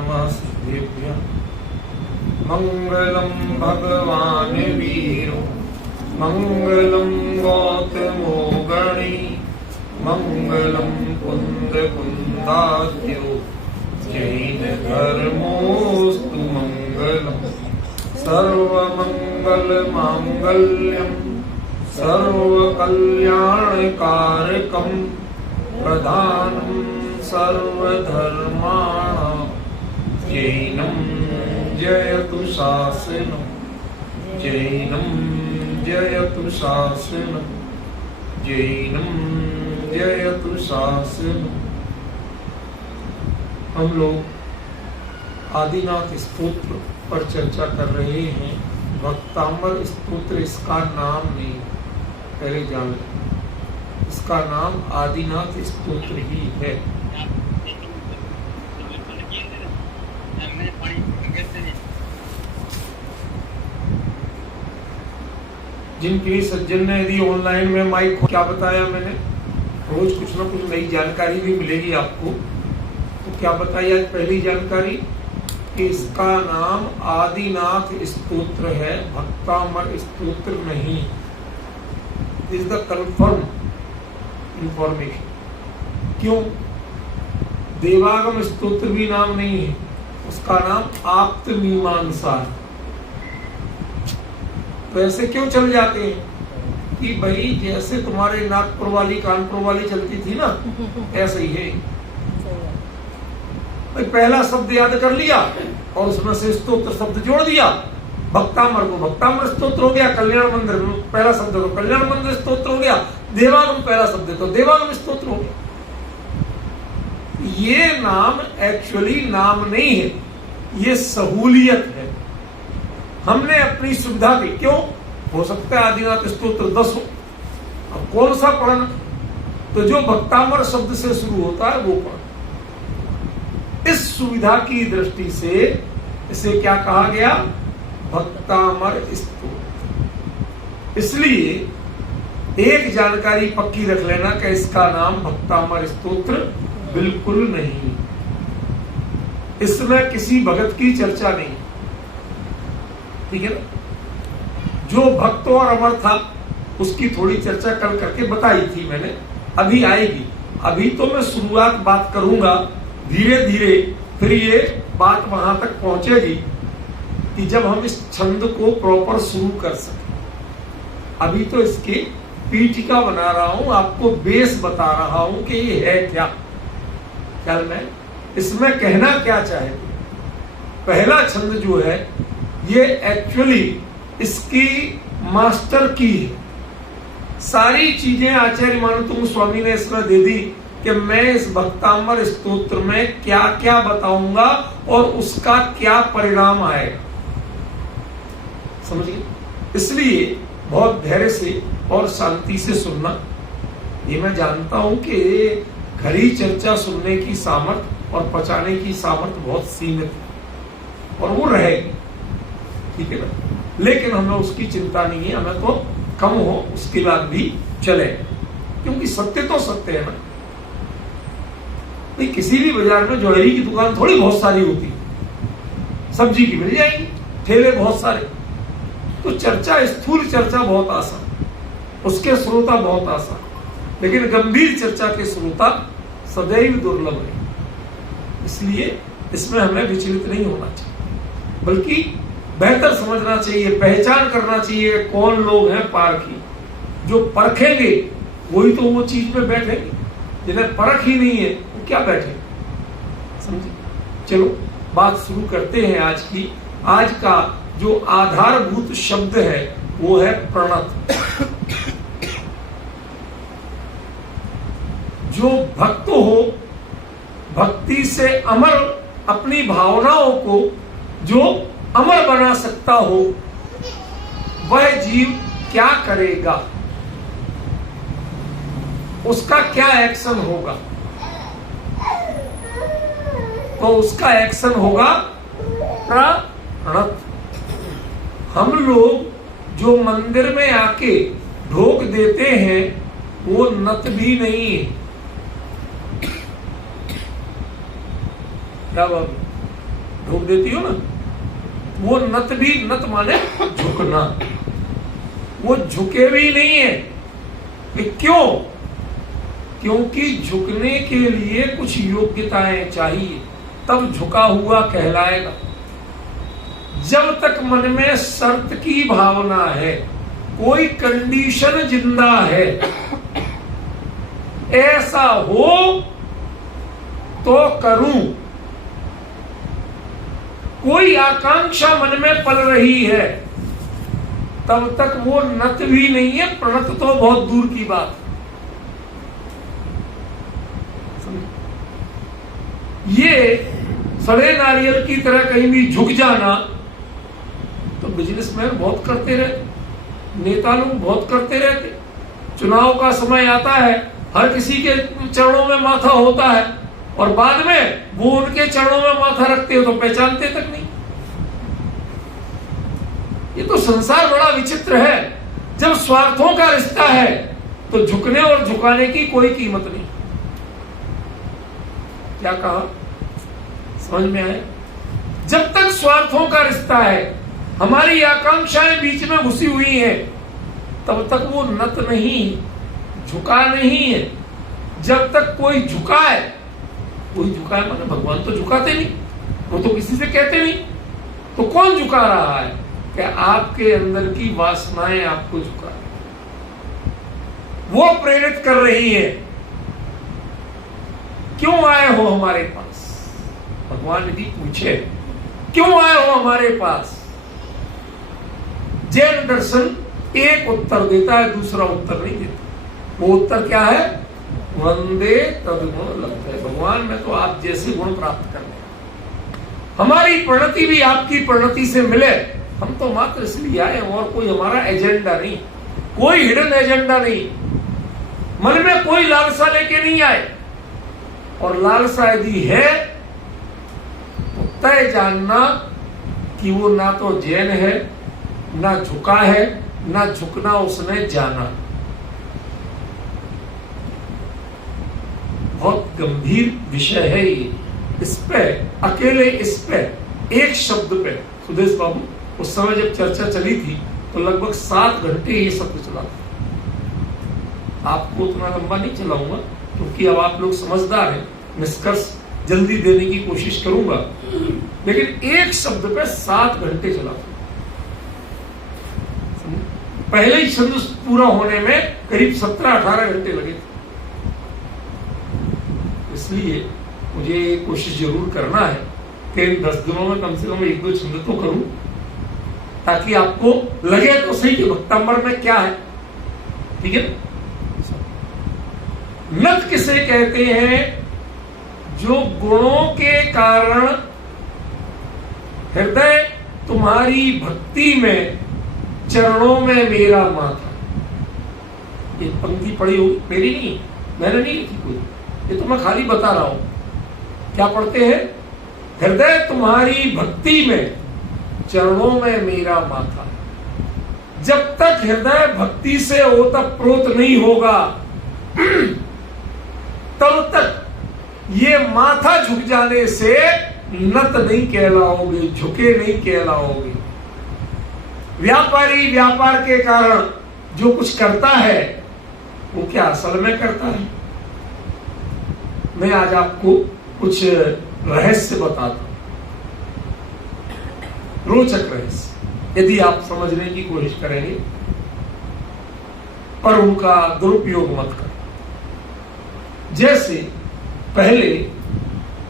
नमः सिद्धेभ्यः। मंगलम भगवान वीरो मंगलम गौतमो गणी मंगलम कुंद कुंदाद्यो जैन धर्मोस्तु मंगलम। सर्वमंगल मांगल्यम सर्वकल्याणकारकम प्रधानम सर्वधर्माणां जैनं जयतु शासनं जैनं जयतु शासनं जैनं जयतु शासनं। हम लोग आदिनाथ स्तोत्र पर चर्चा कर रहे हैं। भक्तामर स्तोत्र इसका नाम नहीं, पहले जान लें, इसका नाम आदिनाथ स्तोत्र ही है। जिनके सज्जन ने यदि ऑनलाइन में माइक क्या बताया मैंने, रोज कुछ ना कुछ नई जानकारी भी मिलेगी आपको। तो क्या बताई आज पहली जानकारी कि इसका नाम आदिनाथ स्तोत्र है, भक्तामर स्तोत्र नहीं। Is the confirm information. क्यों? देवागम स्तोत्र भी नाम नहीं है, उसका नाम आप्त मीमांसा है। तो ऐसे क्यों चल जाते हैं कि भाई जैसे तुम्हारे नागपुर वाली कानपुर वाली चलती थी ना, ऐसे ही है। भाई पहला शब्द याद कर लिया और उसमें से स्तोत्र शब्द जोड़ दिया। भक्तामर को भक्तामर स्तोत्र हो गया, कल्याण मंदिर पहला शब्द तो कल्याण मंदिर स्तोत्र हो गया, देवागम पहला शब्द तो देवागम स्तोत्र हो गया। ये नाम एक्चुअली नाम नहीं है, ये सहूलियत है। हमने अपनी सुविधा की, क्यों हो सकता है आदिनाथ स्तोत्र 10 हो, अब कौन सा पढ़ना, तो जो भक्तामर शब्द से शुरू होता है वो पढ़। इस सुविधा की दृष्टि से इसे क्या कहा गया? भक्तामर स्तोत्र। इसलिए एक जानकारी पक्की रख लेना कि इसका नाम भक्तामर स्तोत्र बिल्कुल नहीं, इसमें किसी भगत की चर्चा नहीं, ठीक है ना। जो भक्त और अमर था उसकी थोड़ी चर्चा कल करके बताई थी मैंने, अभी आएगी। अभी तो मैं शुरुआत बात करूंगा, धीरे धीरे फिर ये बात वहां तक पहुंचेगी कि जब हम इस छंद को प्रॉपर शुरू कर सकें। अभी तो इसकी पीठिका बना रहा हूं, आपको बेस बता रहा हूं कि ये है क्या, कल मैं इसमें कहना क्या चाहे। पहला छंद जो है ये एक्चुअली इसकी मास्टर की है। सारी चीजें आचार्य मानतुंग स्वामी ने इसमें दे दी कि मैं इस भक्तामर स्तोत्र में क्या क्या बताऊंगा और उसका क्या परिणाम आएगा, समझिए। इसलिए बहुत धैर्य से और शांति से सुनना। ये मैं जानता हूं कि घड़ी चर्चा सुनने की सामर्थ्य और पचाने की सामर्थ्य बहुत सीमित है और वो रहेगी, ठीक है ना। लेकिन हमें उसकी चिंता नहीं है, हमें तो कम हो उसके बाद भी चले, क्योंकि सत्य तो सत्य है ना। किसी भी बाजार में ज्वेलरी की दुकान थोड़ी बहुत सारी होती है, सब्जी की मिल जाएगी, ठेले बहुत सारे। तो चर्चा, स्थूल चर्चा बहुत आसान, उसके श्रोता बहुत आसान, लेकिन गंभीर चर्चा के श्रोता सदैव दुर्लभ है। इसलिए इसमें हमें विचलित नहीं होना चाहिए, बल्कि बेहतर समझना चाहिए, पहचान करना चाहिए कौन लोग हैं पारखी। जो परखेंगे वही तो वो चीज में बैठेंगे, जिन्हें परख ही नहीं है वो क्या बैठे, समझे। चलो बात शुरू करते हैं आज की। आज का जो आधारभूत शब्द है वो है प्रणत। जो भक्त हो, भक्ति से अमर अपनी भावनाओं को जो अमर बना सकता हो, वह जीव क्या करेगा, उसका क्या एक्शन होगा? तो उसका एक्शन होगा प्रणत। हम लोग जो मंदिर में आके ढोक देते हैं वो नत भी नहीं है। क्या बात? ढोक देती हो ना, वो नत भी, नत माने झुकना, वो झुके भी नहीं है। क्यों? क्योंकि झुकने के लिए कुछ योग्यताएं चाहिए, तब झुका हुआ कहलाएगा। जब तक मन में शर्त की भावना है, कोई कंडीशन जिंदा है, ऐसा हो तो करूं, कोई आकांक्षा मन में पल रही है, तब तक वो नत भी नहीं है, प्रणत तो बहुत दूर की बात। ये सड़े नारियल की तरह कहीं भी झुक जाना तो बिजनेसमैन बहुत करते रहते, नेता लोग बहुत करते रहते। चुनाव का समय आता है, हर किसी के चरणों में माथा होता है, और बाद में वो उनके चरणों में माथा रखते हो तो पहचानते तक नहीं। ये तो संसार बड़ा विचित्र है। जब स्वार्थों का रिश्ता है तो झुकने और झुकाने की कोई कीमत नहीं। क्या कहा? समझ में आया? जब तक स्वार्थों का रिश्ता है, हमारी आकांक्षाएं बीच में घुसी हुई हैं, तब तक वो नत नहीं, झुका नहीं है। जब तक कोई झुकाए, कोई झुकाए माने भगवान तो झुकाते नहीं, वो तो किसी से कहते नहीं, तो कौन झुका रहा है? कि आपके अंदर की वासनाएं आपको झुका, वो प्रेरित कर रही है। क्यों आए हो हमारे पास? भगवान यदि पूछे क्यों आए हो हमारे पास, जैन दर्शन एक उत्तर देता है, दूसरा उत्तर नहीं देता। वो उत्तर क्या है? वंदे तद्गुण लभते। भगवान, मैं तो आप जैसे गुण प्राप्त करने, हमारी प्रणति भी आपकी प्रणति से मिले, हम तो मात्र इसलिए आए, और कोई हमारा एजेंडा नहीं, कोई हिडन एजेंडा नहीं, मन में कोई लालसा लेके नहीं आए। और लालसा यदि है तो तय जानना कि वो ना तो जैन है, ना झुका है, ना झुकना उसने जाना। बहुत गंभीर विषय है ये। इस पे अकेले, इस पे एक शब्द पे सुदेश बाबू, उस समय जब चर्चा चली थी तो लगभग 7 घंटे ये शब्द चला था। आपको उतना लंबा नहीं चलाऊंगा क्योंकि अब आप लोग समझदार हैं, निष्कर्ष जल्दी देने की कोशिश करूंगा, लेकिन एक शब्द पे 7 घंटे चला था। पहले ही शब्द पूरा होने में करीब 17-18 घंटे लगे थे। इसलिए मुझे कोशिश जरूर करना है कि इन 10 दिनों में कम से कम 1-2 छंद तो करूं, ताकि आपको लगे तो सही कि भक्तांबर में क्या है। ठीक है? नत किसे कहते हैं? जो गुणों के कारण हृदय तुम्हारी भक्ति में, चरणों में मेरा माथा। ये पंक्ति पढ़ी होगी, मेरी नहीं, मैंने नहीं लिखी कोई, ये तो मैं खाली बता रहा हूं। क्या पढ़ते हैं? हृदय तुम्हारी भक्ति में, चरणों में मेरा माथा। जब तक हृदय भक्ति से ओतप्रोत नहीं होगा, तब तक ये माथा झुक जाने से नत नहीं कहलाओगे, झुके नहीं कहलाओगे। व्यापारी व्यापार के कारण जो कुछ करता है वो क्या असल में करता है? मैं आज आपको कुछ रहस्य बताता हूं, रोचक रहस्य, यदि आप समझने की कोशिश करेंगे, पर उनका दुरुपयोग मत करें। जैसे पहले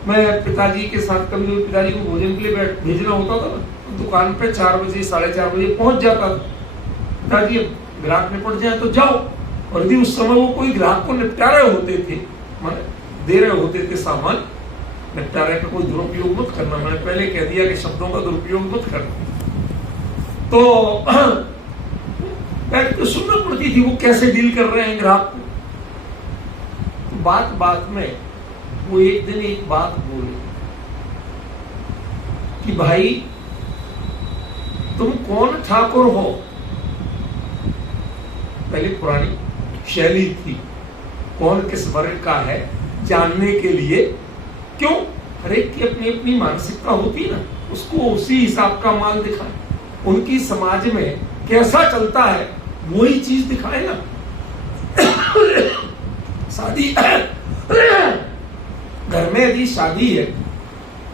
मैं पिताजी के साथ, कभी पिताजी को भोजन के लिए भेजना होता था ना, तो दुकान पे 4 बजे 4:30 बजे पहुंच जाता था। पिताजी ग्राहक निपट जाए तो जाओ, और यदि उस समय वो कोई ग्राहक को निपटा रहे होते थे, माने दे रहे होते थे सामान, निपटारे का कोई दुरुपयोग मत करना। मैंने पहले कह दिया कि शब्दों का दुरुपयोग मत करना। तो सुनना पड़ती थी वो कैसे डील कर रहे हैं ग्राहक को। तो बात बात में वो एक दिन एक बात बोले कि भाई तुम कौन ठाकुर हो। पहले पुरानी शैली थी, कौन किस वर्ग का है जानने के लिए। क्यों? हर एक की अपनी अपनी मानसिकता होती है ना, उसको उसी हिसाब का माल दिखाए। उनकी समाज में कैसा चलता है वही चीज दिखाए ना। शादी घर में यदि शादी है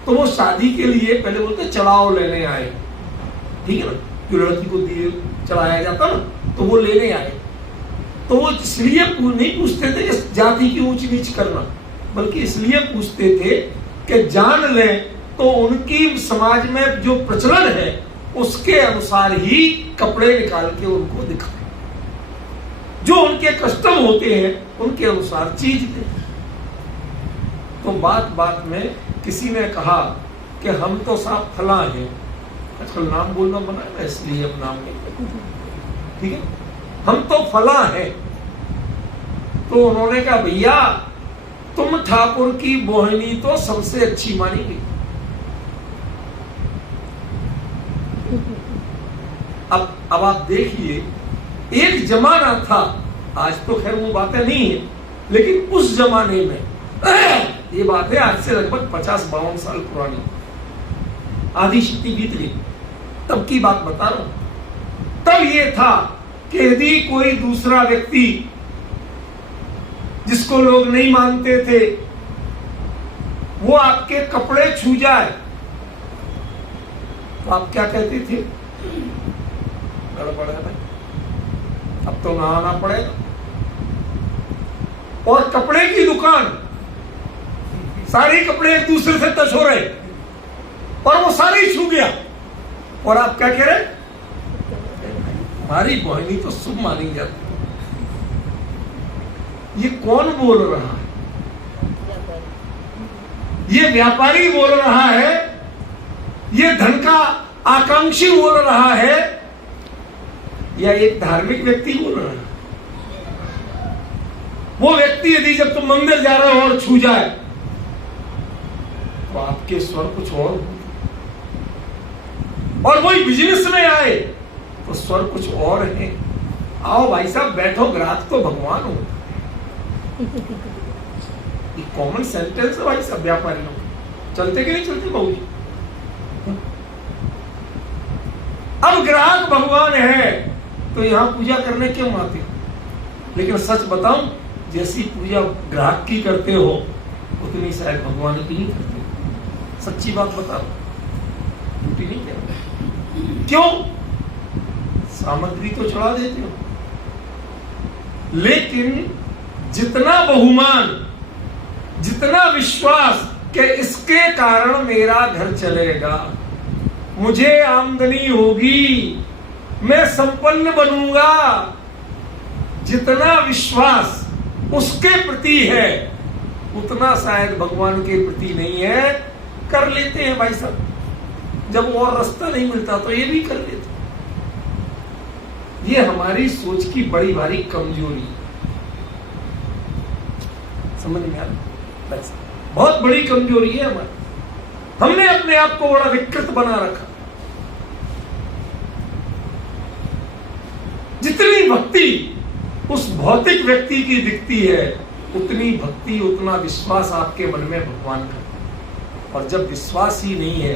तो वो शादी के लिए पहले बोलते चढ़ाओ लेने आए, ठीक है ना, जो लड़की को दिए चढ़ाया जाता ना, तो वो लेने आए। तो वो इसलिए नहीं पूछते थे कि जाति की ऊंच नीच करना, बल्कि इसलिए पूछते थे कि जान लें तो उनकी समाज में जो प्रचलन है उसके अनुसार ही कपड़े निकाल के उनको दिखाए, जो उनके कस्टम होते हैं उनके अनुसार चीज दे। तो बात बात में किसी ने कहा कि हम तो साहब फला हैं, आजकल नाम बोलना बना है ना, इसलिए अब नाम नहीं, ठीक है, हम तो फला हैं। तो उन्होंने कहा भैया तुम ठाकुर की बोहनी तो सबसे अच्छी मानी गई। अब आप देखिए, एक जमाना था, आज तो खैर वो बातें नहीं है, लेकिन उस जमाने में ये बातें आज से लगभग 50-52 साल पुरानी, आधी शक्ति बीत गई, तब की बात बता रहा हूं। तब ये था कि यदि कोई दूसरा व्यक्ति जिसको लोग नहीं मानते थे वो आपके कपड़े छू जाए तो आप क्या कहते थे? गड़बड़ है भाई, अब तो नहाना पड़ेगा। और कपड़े की दुकान, सारे कपड़े एक दूसरे से टच हो रहे और वो सारे ही छू गया, और आप क्या कह रहे? हमारी बहनी तो शुभ मानी जाती। ये कौन बोल रहा है? ये व्यापारी बोल रहा है, ये धन का आकांक्षी बोल रहा है, या एक धार्मिक व्यक्ति बोल रहा है? वो व्यक्ति यदि जब तुम मंदिर जा रहे हो और छू जाए तो आपके स्वर कुछ और, और वही बिजनेस में आए तो स्वर कुछ और है। आओ भाई साहब बैठो, ग्राहक तो भगवान हो। ये कॉमन सेंटेंस है भाई सब व्यापारियों, चलते कि नहीं चलते बहू जी? अब ग्राहक भगवान है तो यहां पूजा करने क्यों आते हो? लेकिन सच बताऊं, जैसी पूजा ग्राहक की करते हो उतनी शायद भगवान की नहीं करते हो। सच्ची बात बता रहा, झूठी नहीं कह रहा। क्यों? सामग्री तो चढ़ा देते हो, लेकिन जितना बहुमान, जितना विश्वास कि इसके कारण मेरा घर चलेगा, मुझे आमदनी होगी, मैं संपन्न बनूंगा, जितना विश्वास उसके प्रति है उतना शायद भगवान के प्रति नहीं है। कर लेते हैं भाई साहब, जब और रास्ता नहीं मिलता तो ये भी कर लेते। ये हमारी सोच की बड़ी भारी कमजोरी है, समझ में आ रहा? बहुत बड़ी कमजोरी है हमारी। हमने अपने आप को बड़ा विकृत बना रखा। जितनी भक्ति उस भौतिक व्यक्ति की दिखती है, उतनी भक्ति, उतना विश्वास आपके मन में भगवान का। और जब विश्वास ही नहीं है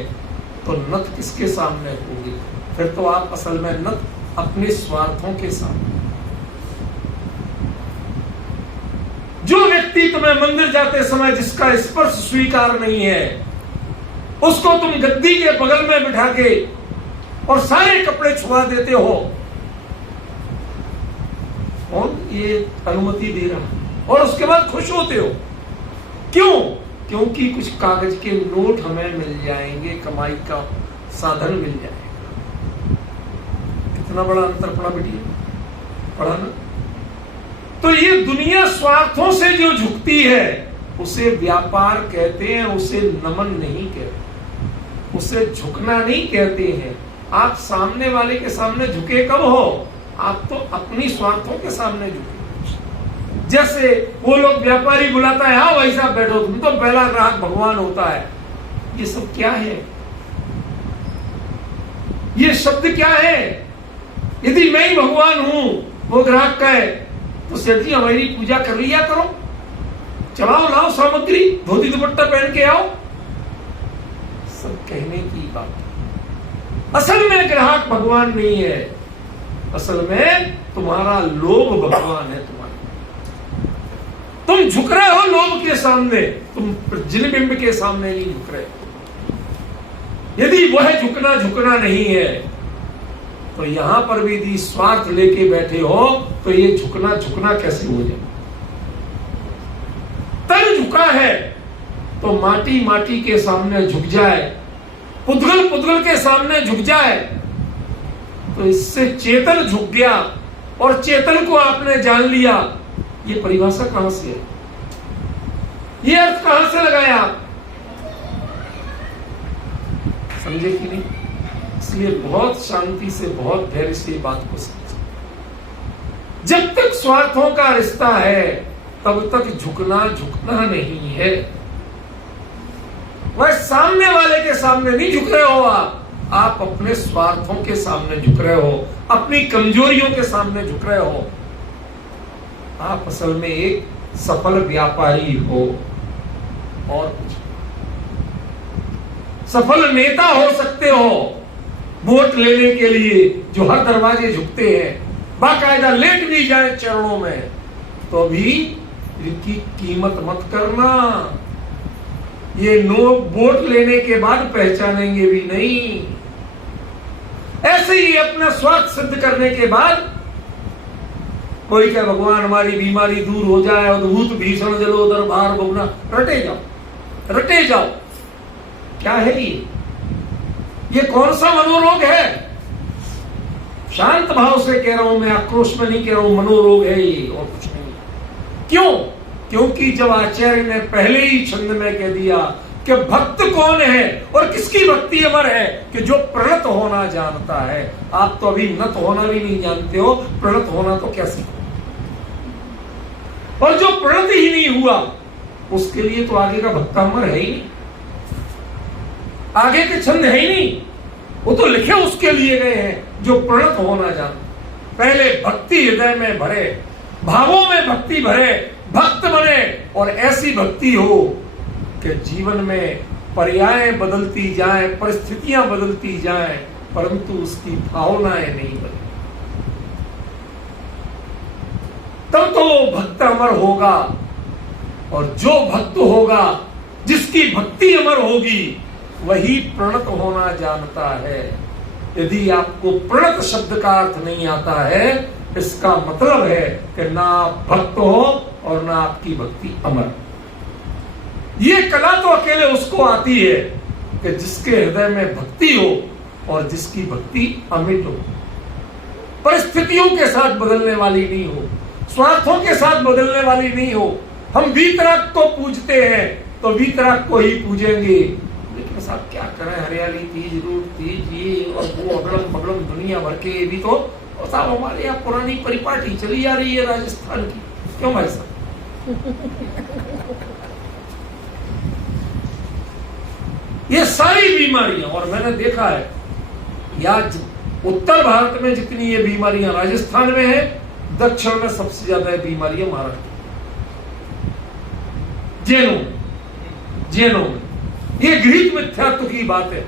तो नत किसके सामने होगी? फिर तो आप असल में नत अपने स्वार्थों के सामने। जो व्यक्ति तुम्हें मंदिर जाते समय जिसका स्पर्श स्वीकार नहीं है, उसको तुम गद्दी के बगल में बिठा के और सारे कपड़े छुआ देते हो, कौन ये अनुमति दे रहा? और उसके बाद खुश होते हो क्यों? क्योंकि कुछ कागज के नोट हमें मिल जाएंगे, कमाई का साधन मिल जाएगा। कितना बड़ा अंतर पड़ा बेटिया, पड़ा ना? तो ये दुनिया स्वार्थों से जो झुकती है उसे व्यापार कहते हैं, उसे नमन नहीं कहते, उसे झुकना नहीं कहते हैं। आप सामने वाले के सामने झुके कब हो? आप तो अपनी स्वार्थों के सामने झुके। जैसे वो लोग व्यापारी बुलाता है, हाँ भाई साहब बैठो, तुम तो पहला ग्राहक भगवान होता है। ये सब क्या है? ये शब्द क्या है? यदि मैं ही भगवान हूं, वो ग्राहक का है, तो सेठ जी हमारी पूजा कर लिया करो, चलाओ लाओ सामग्री, धोती दुपट्टा पहन के आओ, कहने की बात। असल में ग्राहक भगवान नहीं है, असल में तुम्हारा लोभ भगवान है। तुम्हारा तुम झुक रहे हो लोभ के सामने, तुम जिनबिंब के सामने नहीं झुक रहे। यदि वह झुकना नहीं है तो यहां पर भी यदि स्वार्थ लेके बैठे हो तो ये झुकना कैसे हो जाए? तन झुका है तो माटी के सामने झुक जाए, पुद्गल के सामने झुक जाए, तो इससे चेतन झुक गया और चेतन को आपने जान लिया। ये परिभाषा कहां से है? ये अर्थ कहां से लगाया आप? समझे कि नहीं? इसलिए बहुत शांति से, बहुत धैर्य से बात को समझे। जब तक स्वार्थों का रिश्ता है तब तक झुकना नहीं है। वह सामने वाले के सामने नहीं झुक रहे हो आप अपने स्वार्थों के सामने झुक रहे हो, अपनी कमजोरियों के सामने झुक रहे हो। आप असल में एक सफल व्यापारी हो और कुछ। सफल नेता हो सकते हो वोट लेने के लिए, जो हर दरवाजे झुकते हैं, बाकायदा लेट भी जाए चरणों में, तो भी इनकी कीमत मत करना। ये लोग वोट लेने के बाद पहचानेंगे भी नहीं। ऐसे ही अपना स्वार्थ सिद्ध करने के बाद कोई क्या भगवान हमारी बीमारी दूर हो जाए, अद्भुत भीषण जलोदर भार बहुना, रटे जाओ। क्या है ये कौन सा मनोरोग है? शांत भाव से कह रहा हूं मैं, आक्रोश में नहीं कह रहा हूं, मनोरोग है ये और कुछ नहीं। क्यों? क्योंकि जब आचार्य ने पहले ही छंद में कह दिया कि भक्त कौन है और किसकी भक्ति अमर है, कि जो प्रणत होना जानता है। आप तो अभी नत होना भी नहीं जानते हो, प्रणत होना तो क्या सीखो? और जो प्रणत ही नहीं हुआ उसके लिए तो आगे का भक्त अमर है ही नहीं, आगे के छंद है ही नहीं। वो तो लिखे उसके लिए गए हैं जो प्रणत होना जानता। पहले भक्ति हृदय में भरे, भावों में भक्ति भरे, भक्त बने, और ऐसी भक्ति हो कि जीवन में पर्याय बदलती जाए, परिस्थितियां बदलती जाए, परंतु उसकी भावनाएं नहीं बदले। तब तो वो भक्त अमर होगा। और जो भक्त होगा, जिसकी भक्ति अमर होगी, वही प्रणत होना जानता है। यदि आपको प्रणत शब्द का अर्थ नहीं आता है, इसका मतलब है कि ना आप भक्त हो और ना आपकी भक्ति अमर। ये कला तो अकेले उसको आती है कि जिसके हृदय में भक्ति हो और जिसकी भक्ति अमिट हो, परिस्थितियों के साथ बदलने वाली नहीं हो, स्वार्थों के साथ बदलने वाली नहीं हो। हम वीतराग को पूजते हैं तो वीतराग को ही पूजेंगे, लेकिन साहब क्या करें, हरियाली तीज, रूट तीज, ये और वो अगड़म बगड़म दुनिया भर के भी तो साहब हमारे यहाँ पुरानी परिपाटी चली आ रही है राजस्थान की। क्यों भाई साहब? ये सारी बीमारियां, और मैंने देखा है या उत्तर भारत में जितनी ये बीमारियां राजस्थान में है, दक्षिण में सबसे ज्यादा बीमारियां महाराष्ट्र, जैनों में। ये गृहीत मिथ्यात्व की बात है।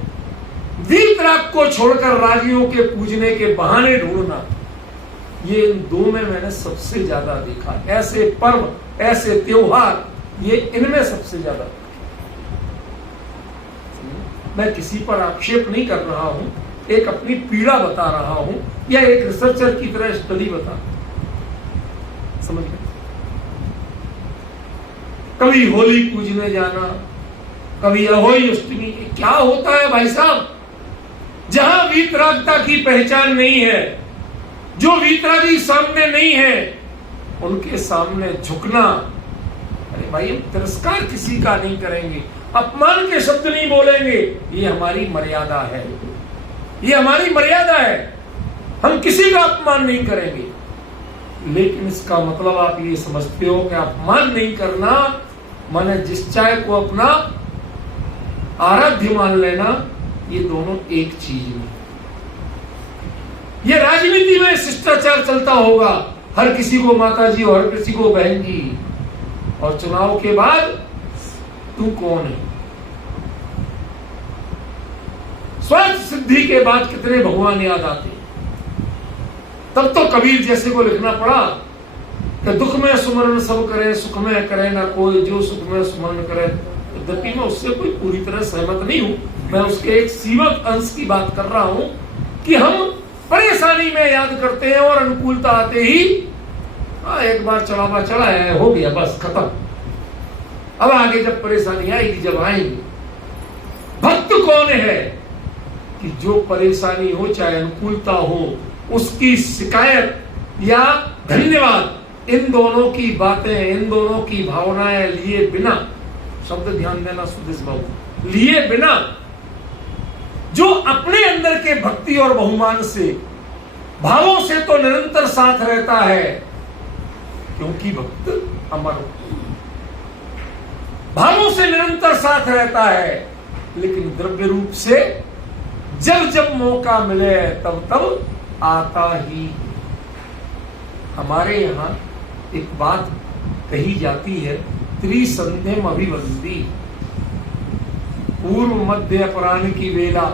वीतराग को छोड़कर रागियों के पूजने के बहाने ढूंढना, ये इन दो में मैंने सबसे ज्यादा देखा। ऐसे पर्व, ऐसे त्योहार, ये इनमें सबसे ज्यादा। मैं किसी पर आक्षेप नहीं कर रहा हूं, एक अपनी पीड़ा बता रहा हूं, या एक रिसर्चर की तरह स्टडी बता, समझ गए? कभी होली पूजने जाना, कभी अहोई अष्टमी, क्या होता है भाई साहब? जहां वीतरागता की पहचान नहीं है, जो वीतरागी सामने नहीं है, उनके सामने झुकना। अरे भाई, हम तिरस्कार किसी का नहीं करेंगे, अपमान के शब्द नहीं बोलेंगे, ये हमारी मर्यादा है, ये हमारी मर्यादा है। हम किसी का अपमान नहीं करेंगे, लेकिन इसका मतलब आप ये समझते हो कि अपमान नहीं करना माने जिस चाय को अपना आराध्य मान लेना, ये दोनों एक चीज में। ये राजनीति में शिष्टाचार चलता होगा, हर किसी को माता जी और हर किसी को बहन जी, और चुनाव के बाद तू कौन है? स्वार्थ सिद्धि के बाद कितने भगवान याद आते। तब तो कबीर जैसे को लिखना पड़ा कि दुख में सुमरण सब करे, सुख में करे ना कोई, जो सुख में सुमरण करे। यद्यपि मैं उससे कोई पूरी तरह सहमत नहीं हूं, मैं उसके एक सीमित अंश की बात कर रहा हूं कि हम परेशानी में याद करते हैं और अनुकूलता आते ही एक बार चढ़ावा चढ़ा है, हो गया, बस खत्म। अब आगे जब परेशानी आएगी, जब आएगी। भक्त कौन है कि जो परेशानी हो चाहे अनुकूलता हो, उसकी शिकायत या धन्यवाद, इन दोनों की बातें, इन दोनों की भावनाएं लिए बिना, शब्द ध्यान देना सुदेश बाबू, लिए बिना, जो अपने अंदर के भक्ति और बहुमान से, भावों से तो निरंतर साथ रहता है, क्योंकि भक्त अमर भावों से निरंतर साथ रहता है, लेकिन द्रव्य रूप से जब जब मौका मिले तब तब आता ही। हमारे यहां एक बात कही जाती है, त्रिसंध्यम अभिवंदी, पूर्व मध्य अपराह्न की वेला।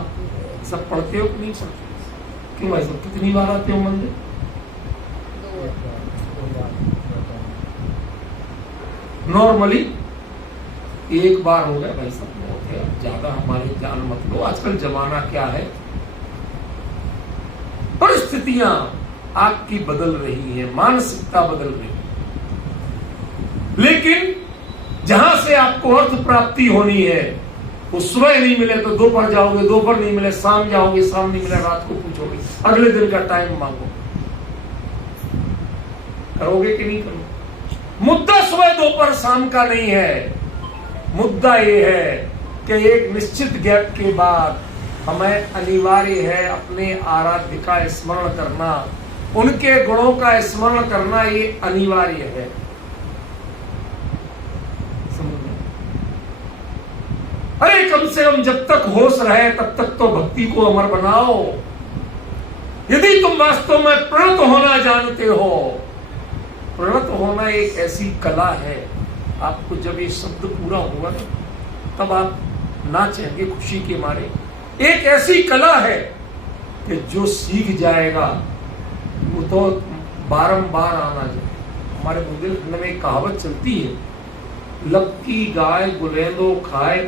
सब पढ़ते हो कि नहीं पढ़ते? क्यों भाई सब कितनी बार आते हो मंदिर? नॉर्मली एक बार हो गया भाई सब, बहुत है, ज्यादा हमारे जान मत लो। आजकल जमाना क्या है, परिस्थितियां आपकी बदल रही है, मानसिकता बदल रही है, लेकिन जहां से आपको अर्थ प्राप्ति होनी है, वो सुबह नहीं मिले तो दोपहर जाओगे, दोपहर नहीं मिले शाम जाओगे, शाम नहीं मिले रात को पूछोगे, अगले दिन का टाइम मांगो। करोगे कि नहीं करोगे? मुद्दा सुबह दोपहर शाम का नहीं है, मुद्दा ये है कि एक निश्चित गैप के बाद हमें अनिवार्य है अपने आराध्य का स्मरण करना, उनके गुणों का स्मरण करना, ये अनिवार्य है। अरे कम से कम जब तक होश रहे तब तक तो भक्ति को अमर बनाओ। यदि तुम वास्तव में प्रणत होना जानते हो, प्रणत होना एक ऐसी कला है, आपको जब ये शब्द पूरा होगा ना तब आप नाचेंगे खुशी के मारे। एक ऐसी कला है कि जो सीख जाएगा वो तो बारंबार आना चाहिए। हमारे बुंदेलखंड में एक कहावत चलती है, लपकी गाय गुलेंदो खाए,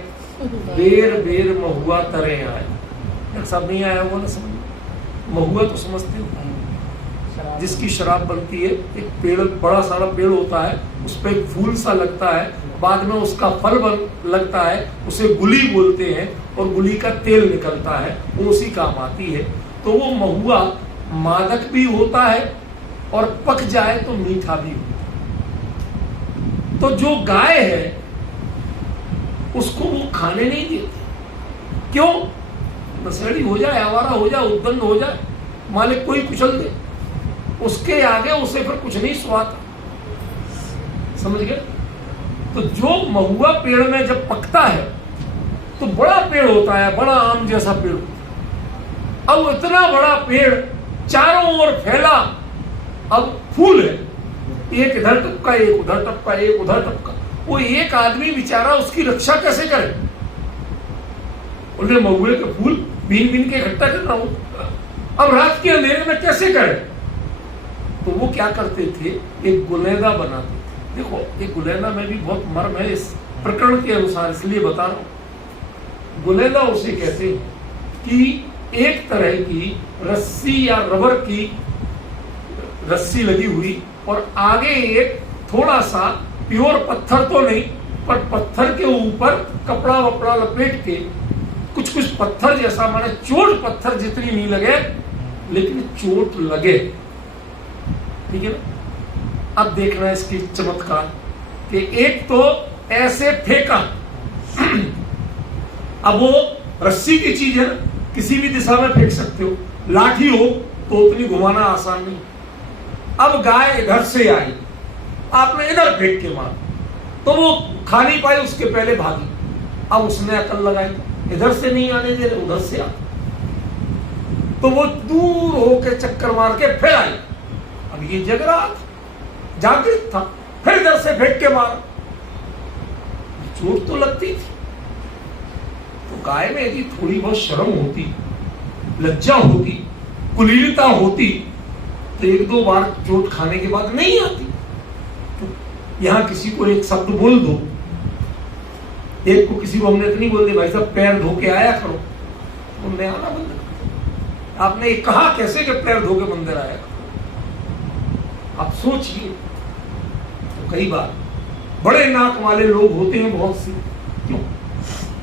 बेर बेर महुआ तरे आए। सब नहीं आया होगा ना समझ? महुआ तो समझते हो, जिसकी शराब बनती है। एक पेड़, बड़ा सारा पेड़ होता है, उस पर एक फूल सा लगता है, बाद में उसका फल लगता है, उसे गुली बोलते हैं, और गुली का तेल निकलता है, वो उसी काम आती है। तो वो महुआ मादक भी होता है और पक जाए तो मीठा भी होता है। तो जो गाय है उसको वो खाने नहीं देते। क्यों? नशेड़ी हो जाए, आवारा हो जाए, उद्दंड हो जाए, मालिक कोई कुचल दे, उसके आगे उसे फिर कुछ नहीं सुहाता। समझ गए? तो जो महुआ पेड़ में जब पकता है तो बड़ा पेड़ होता है, बड़ा आम जैसा पेड़। अब इतना बड़ा पेड़ चारों ओर फैला, अब फूल है, एक इधर टपका, एक उधर टपका, एक उधर टपका। वो एक आदमी बेचारा उसकी रक्षा कैसे करे? बोले महुए के फूल बीन बीन के इकट्ठा कर रहा हूं, अब रात के अंधेरे में कैसे करे? तो वो क्या करते थे, एक गुलेंदा बनाते थे। देखो एक गुलेंदा में भी बहुत मर्म है इस प्रकरण के अनुसार, इसलिए बता रहा हूं। गुलेंदा उसे कहते हैं कि एक तरह की रस्सी या रबर की रस्सी लगी हुई, और आगे एक थोड़ा सा प्योर पत्थर तो नहीं, पर पत्थर के ऊपर कपड़ा वपड़ा लपेट के, कुछ कुछ पत्थर जैसा, माने चोट पत्थर जितनी नहीं लगे लेकिन चोट लगे। ठीक है ना? अब देखना इसकी चमत्कार कि एक तो ऐसे फेंका, अब वो रस्सी की चीज है ना, किसी भी दिशा में फेंक सकते हो, लाठी हो तो उतनी घुमाना आसान नहीं। अब गाय इधर से आई, आपने इधर फेंक के मार, तो वो खा नहीं पाई, उसके पहले भागी। अब उसने अकल लगाई, इधर से नहीं आने दे रहे, उधर से आ, तो वो दूर होके चक्कर मार के फिर आई। अब ये जग रहा था, जागृत था, फिर इधर से फेंक के मारा, चोट तो लगती थी। तो गाय में यदि थोड़ी बहुत शर्म होती, लज्जा होती, कुलीनता होती, तो एक दो बार चोट खाने के बाद नहीं आती। तो यहां किसी को एक शब्द बोल दो, एक को किसी को हमने इतनी बोल दी, भाई साहब पैर धो के आया करो, तुमने आना बंद कर दिया। आपने ये कहा कैसे कि पैर धो के मंदिर आया करो? आप सोचिए। तो कई बार बड़े नाक वाले लोग होते हैं बहुत सी, क्यों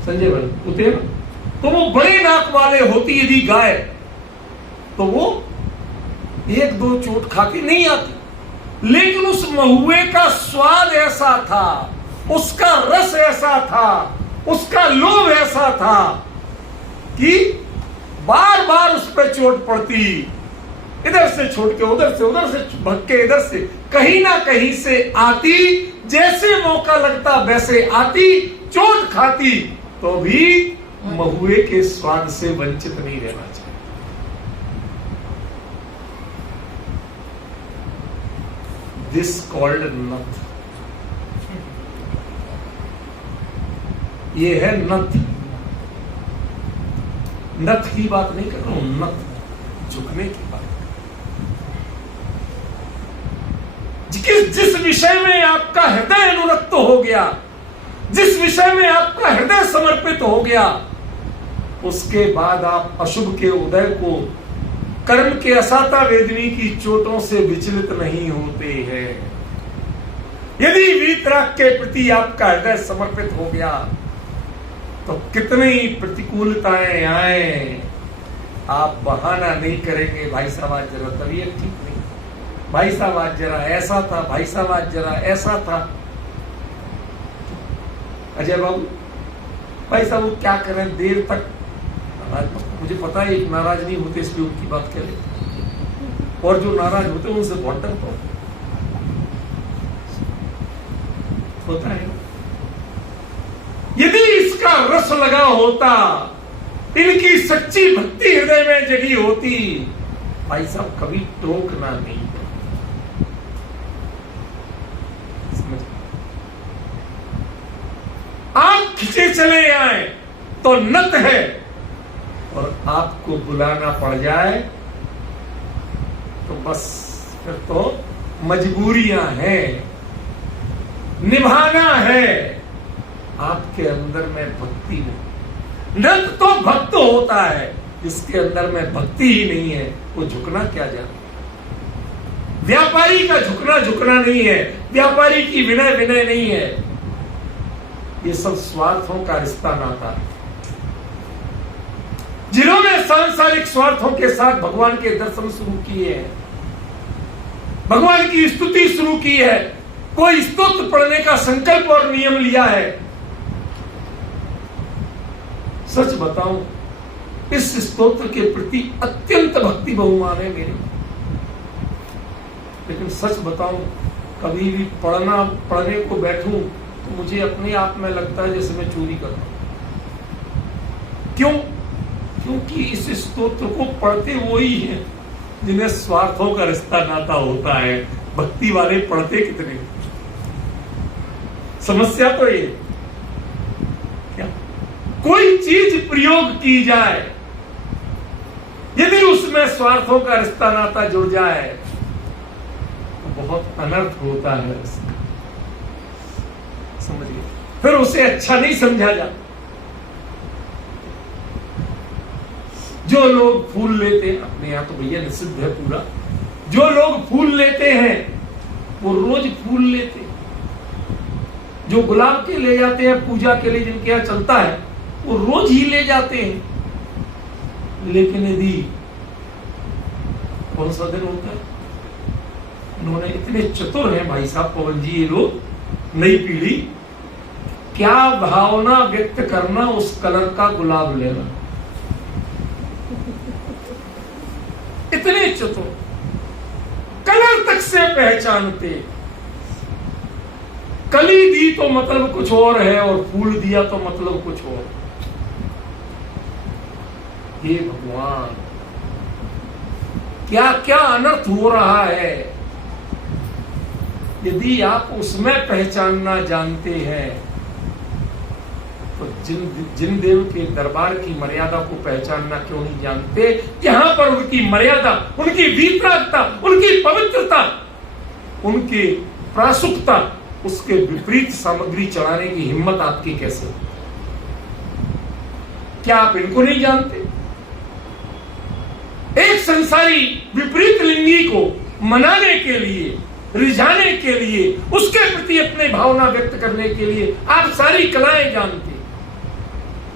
संजय भाई होते हैं ना, तो वो बड़े नाक वाले होती यदि गाय, तो वो एक दो चोट खा के नहीं आती। लेकिन उस महुए का स्वाद ऐसा था, उसका रस ऐसा था, उसका लोभ ऐसा था कि बार बार उस पर चोट पड़ती, इधर से छोड़ के उधर से भग के इधर से, कहीं ना कहीं से आती, जैसे मौका लगता वैसे आती, चोट खाती, तो भी महुए के स्वाद से वंचित नहीं रहना चाहिए। दिस कॉल्ड नथ, ये है नथ। नथ की बात नहीं कर रहा हूं, नथ झुकने की बात। जिस विषय में आपका हृदय अनुरक्त हो गया, जिस विषय में आपका हृदय समर्पित हो गया, उसके बाद आप अशुभ के उदय को, कर्म के असाता वेदनी की चोटों से विचलित नहीं होते हैं। यदि वीतराग के प्रति आपका हृदय समर्पित हो गया, तो कितनी प्रतिकूलताएं आए, आप बहाना नहीं करेंगे, भाई साहब आज जरा तबीयत ठीक नहीं, भाई साहब आज जरा ऐसा था, भाई साहब आज जरा ऐसा था। अजय बाबू, भाई साहब वो क्या करें, देर तक, मुझे पता है एक नाराज नहीं होते इसलिए उनकी बात करें, और जो नाराज होते हैं उनसे बहुत डरता होता है। यदि इसका रस लगा होता, इनकी सच्ची भक्ति हृदय में जगी होती, भाई साहब कभी टोकना नहीं। आप खिंचे चले आए तो नत है, और आपको बुलाना पड़ जाए तो बस फिर तो मजबूरियां हैं, निभाना है। आपके अंदर में भक्ति नहीं। नत तो भक्त होता है, जिसके अंदर में भक्ति ही नहीं है, वो झुकना क्या जाने। व्यापारी का झुकना नहीं है, व्यापारी की विनय नहीं है। ये सब स्वार्थों का रिश्ता नाता है। जिन्होंने सांसारिक स्वार्थों के साथ भगवान के दर्शन शुरू किए हैं, भगवान की स्तुति शुरू की है, कोई स्तोत्र पढ़ने का संकल्प और नियम लिया है, सच बताऊं इस स्तोत्र के प्रति अत्यंत भक्ति बहुमान है मेरे। लेकिन सच बताऊं, कभी भी पढ़ने को बैठूं तो मुझे अपने आप में लगता है जैसे मैं चोरी कर रहा हूं। क्यों? क्योंकि इस स्तोत्र को पढ़ते वो ही हैं जिन्हें स्वार्थों का रिश्ता नाता होता है। भक्ति वाले पढ़ते कितने? समस्या तो ये, क्या कोई चीज प्रयोग की जाए, यदि उसमें स्वार्थों का रिश्ता नाता जुड़ जाए तो बहुत अनर्थ होता है। समझिए, फिर उसे अच्छा नहीं समझा जाता। जो लोग फूल लेते हैं, अपने यहां तो भैया निषिद्ध है पूरा, जो लोग फूल लेते हैं वो रोज फूल लेते हैं। जो गुलाब के ले जाते हैं पूजा के लिए, जिनके यहां चलता है, वो रोज ही ले जाते हैं। लेकिन यदि कौन सा दिन होता है, इन्होंने इतने चतुर हैं भाई साहब पवन जी, ये लोग नई पीढ़ी, क्या भावना व्यक्त करना उस कलर का गुलाब लेना, इतने चतुर, कलर तक से पहचानते। कली दी तो मतलब कुछ और है और फूल दिया तो मतलब कुछ और। हे भगवान, क्या क्या अनर्थ हो रहा है। यदि आप उसमें पहचानना जानते हैं तो जिन देव के दरबार की मर्यादा को पहचानना क्यों नहीं जानते? यहां पर उनकी मर्यादा, उनकी वीतरागता, उनकी पवित्रता, उनकी प्रासुकता, उसके विपरीत सामग्री चढ़ाने की हिम्मत आपकी कैसे? क्या आप इनको नहीं जानते? एक संसारी विपरीत लिंगी को मनाने के लिए, रिझाने के लिए, उसके प्रति अपने भावना व्यक्त करने के लिए आप सारी कलाएं जानते हैं,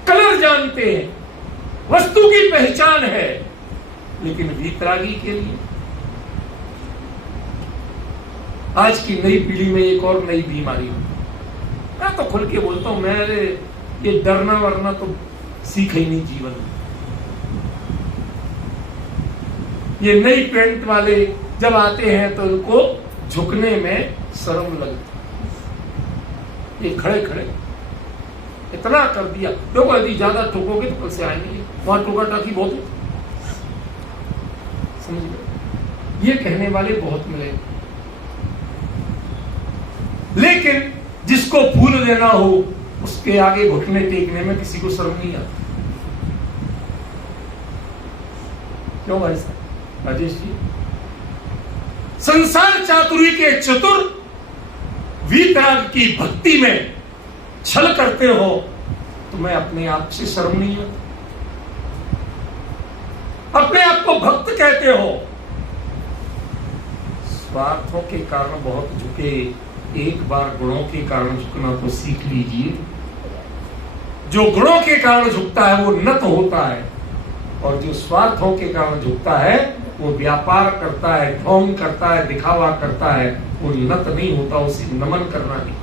कलर जानते हैं, वस्तु की पहचान है, लेकिन वीतरागी के लिए आज की नई पीढ़ी में एक और नई बीमारी है। मैं तो खुल के बोलता हूं, मेरे ये डरना वरना तो सीखा ही नहीं जीवन में। ये नई पेंट वाले जब आते हैं तो उनको झुकने में शर्म लगती। ये खड़े खड़े इतना कर दिया, देखो यदि ज्यादा ठोकोगे तो कल से आएंगे, वहां टोका टाकी बहुत होती, समझ गए? ये कहने वाले बहुत मिले, लेकिन जिसको फूल देना हो उसके आगे घुटने टेकने में किसी को शर्म नहीं आती। क्यों भाई साहब? राजेश जी, संसार चातुरी के चतुर वीतराग की भक्ति में छल करते हो तो मैं अपने आप से शर्म नहीं आता? अपने आप को भक्त कहते हो, स्वार्थों के कारण बहुत झुके, एक बार गुणों के कारण झुकना तो सीख लीजिए। जो गुणों के कारण झुकता है वो नत होता है, और जो स्वार्थों के कारण झुकता है वो व्यापार करता है, ढोंग करता है, दिखावा करता है, वो नत नहीं होता, उसे नमन करना नहीं।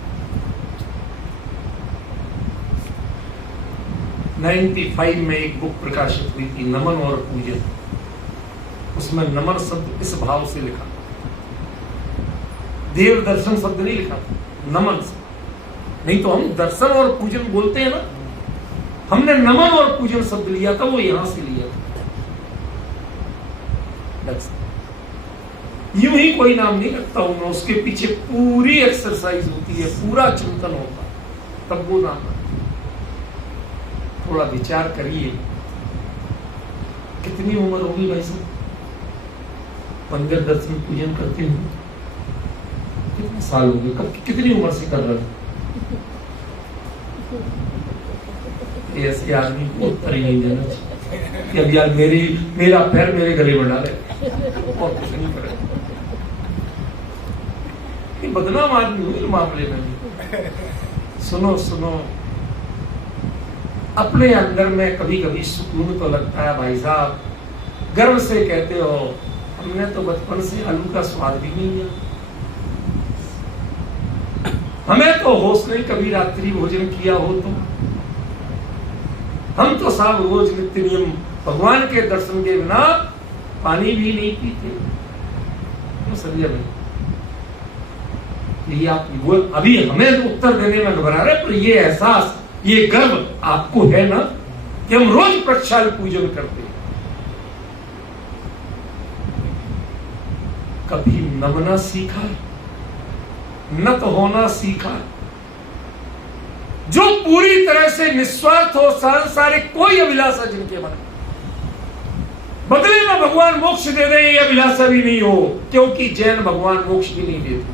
95 में एक बुक प्रकाशित हुई थी, नमन और पूजन। उसमें नमन शब्द इस भाव से लिखा, देव दर्शन शब्द नहीं लिखा था, नमन से। नहीं तो हम दर्शन और पूजन बोलते हैं ना, हमने नमन और पूजन शब्द लिया था, वो यहां से लिया था। यूं ही कोई नाम नहीं रखता हूं मैं, उसके पीछे पूरी एक्सरसाइज होती है, पूरा चिंतन होता है, तब वो नाम है। थोड़ा विचार करिए, कितनी उम्र होगी भाई साहब? मंदिर दर्शन पूजन करते हैं कितने साल हो गए? कब कितनी उम्र से कर रहे हैं? ऐसे आदमी को उत्तर ही नहीं देना चाहिए कि अब यार मेरा पैर मेरे गले में डाले और कुछ नहीं करे। बदनाम आदमी हुई इस मामले में भी। सुनो सुनो, अपने अंदर में कभी कभी सुकून तो लगता है भाई साहब। गर्व से कहते हो हमने तो बचपन से आलू का स्वाद भी नहीं लिया, हमें तो होश नहीं कभी रात्रि भोजन किया हो तो। हम तो साहब रोज नित्य नियम भगवान के दर्शन के बिना पानी भी नहीं पीते। तो संजय भाई, ये आप वो अभी हमें उत्तर देने में घबरा रहे, पर ये एहसास, ये गर्व आपको है ना कि हम रोज प्रक्षाल पूजन करते हैं। कभी नमना सीखा है, नत होना सीखा है, जो पूरी तरह से निस्वार्थ हो, सांसारिक कोई अभिलाषा जिनके मन, बदले में भगवान मोक्ष दे दे ये अभिलाषा भी नहीं हो, क्योंकि जैन भगवान मोक्ष भी नहीं देते।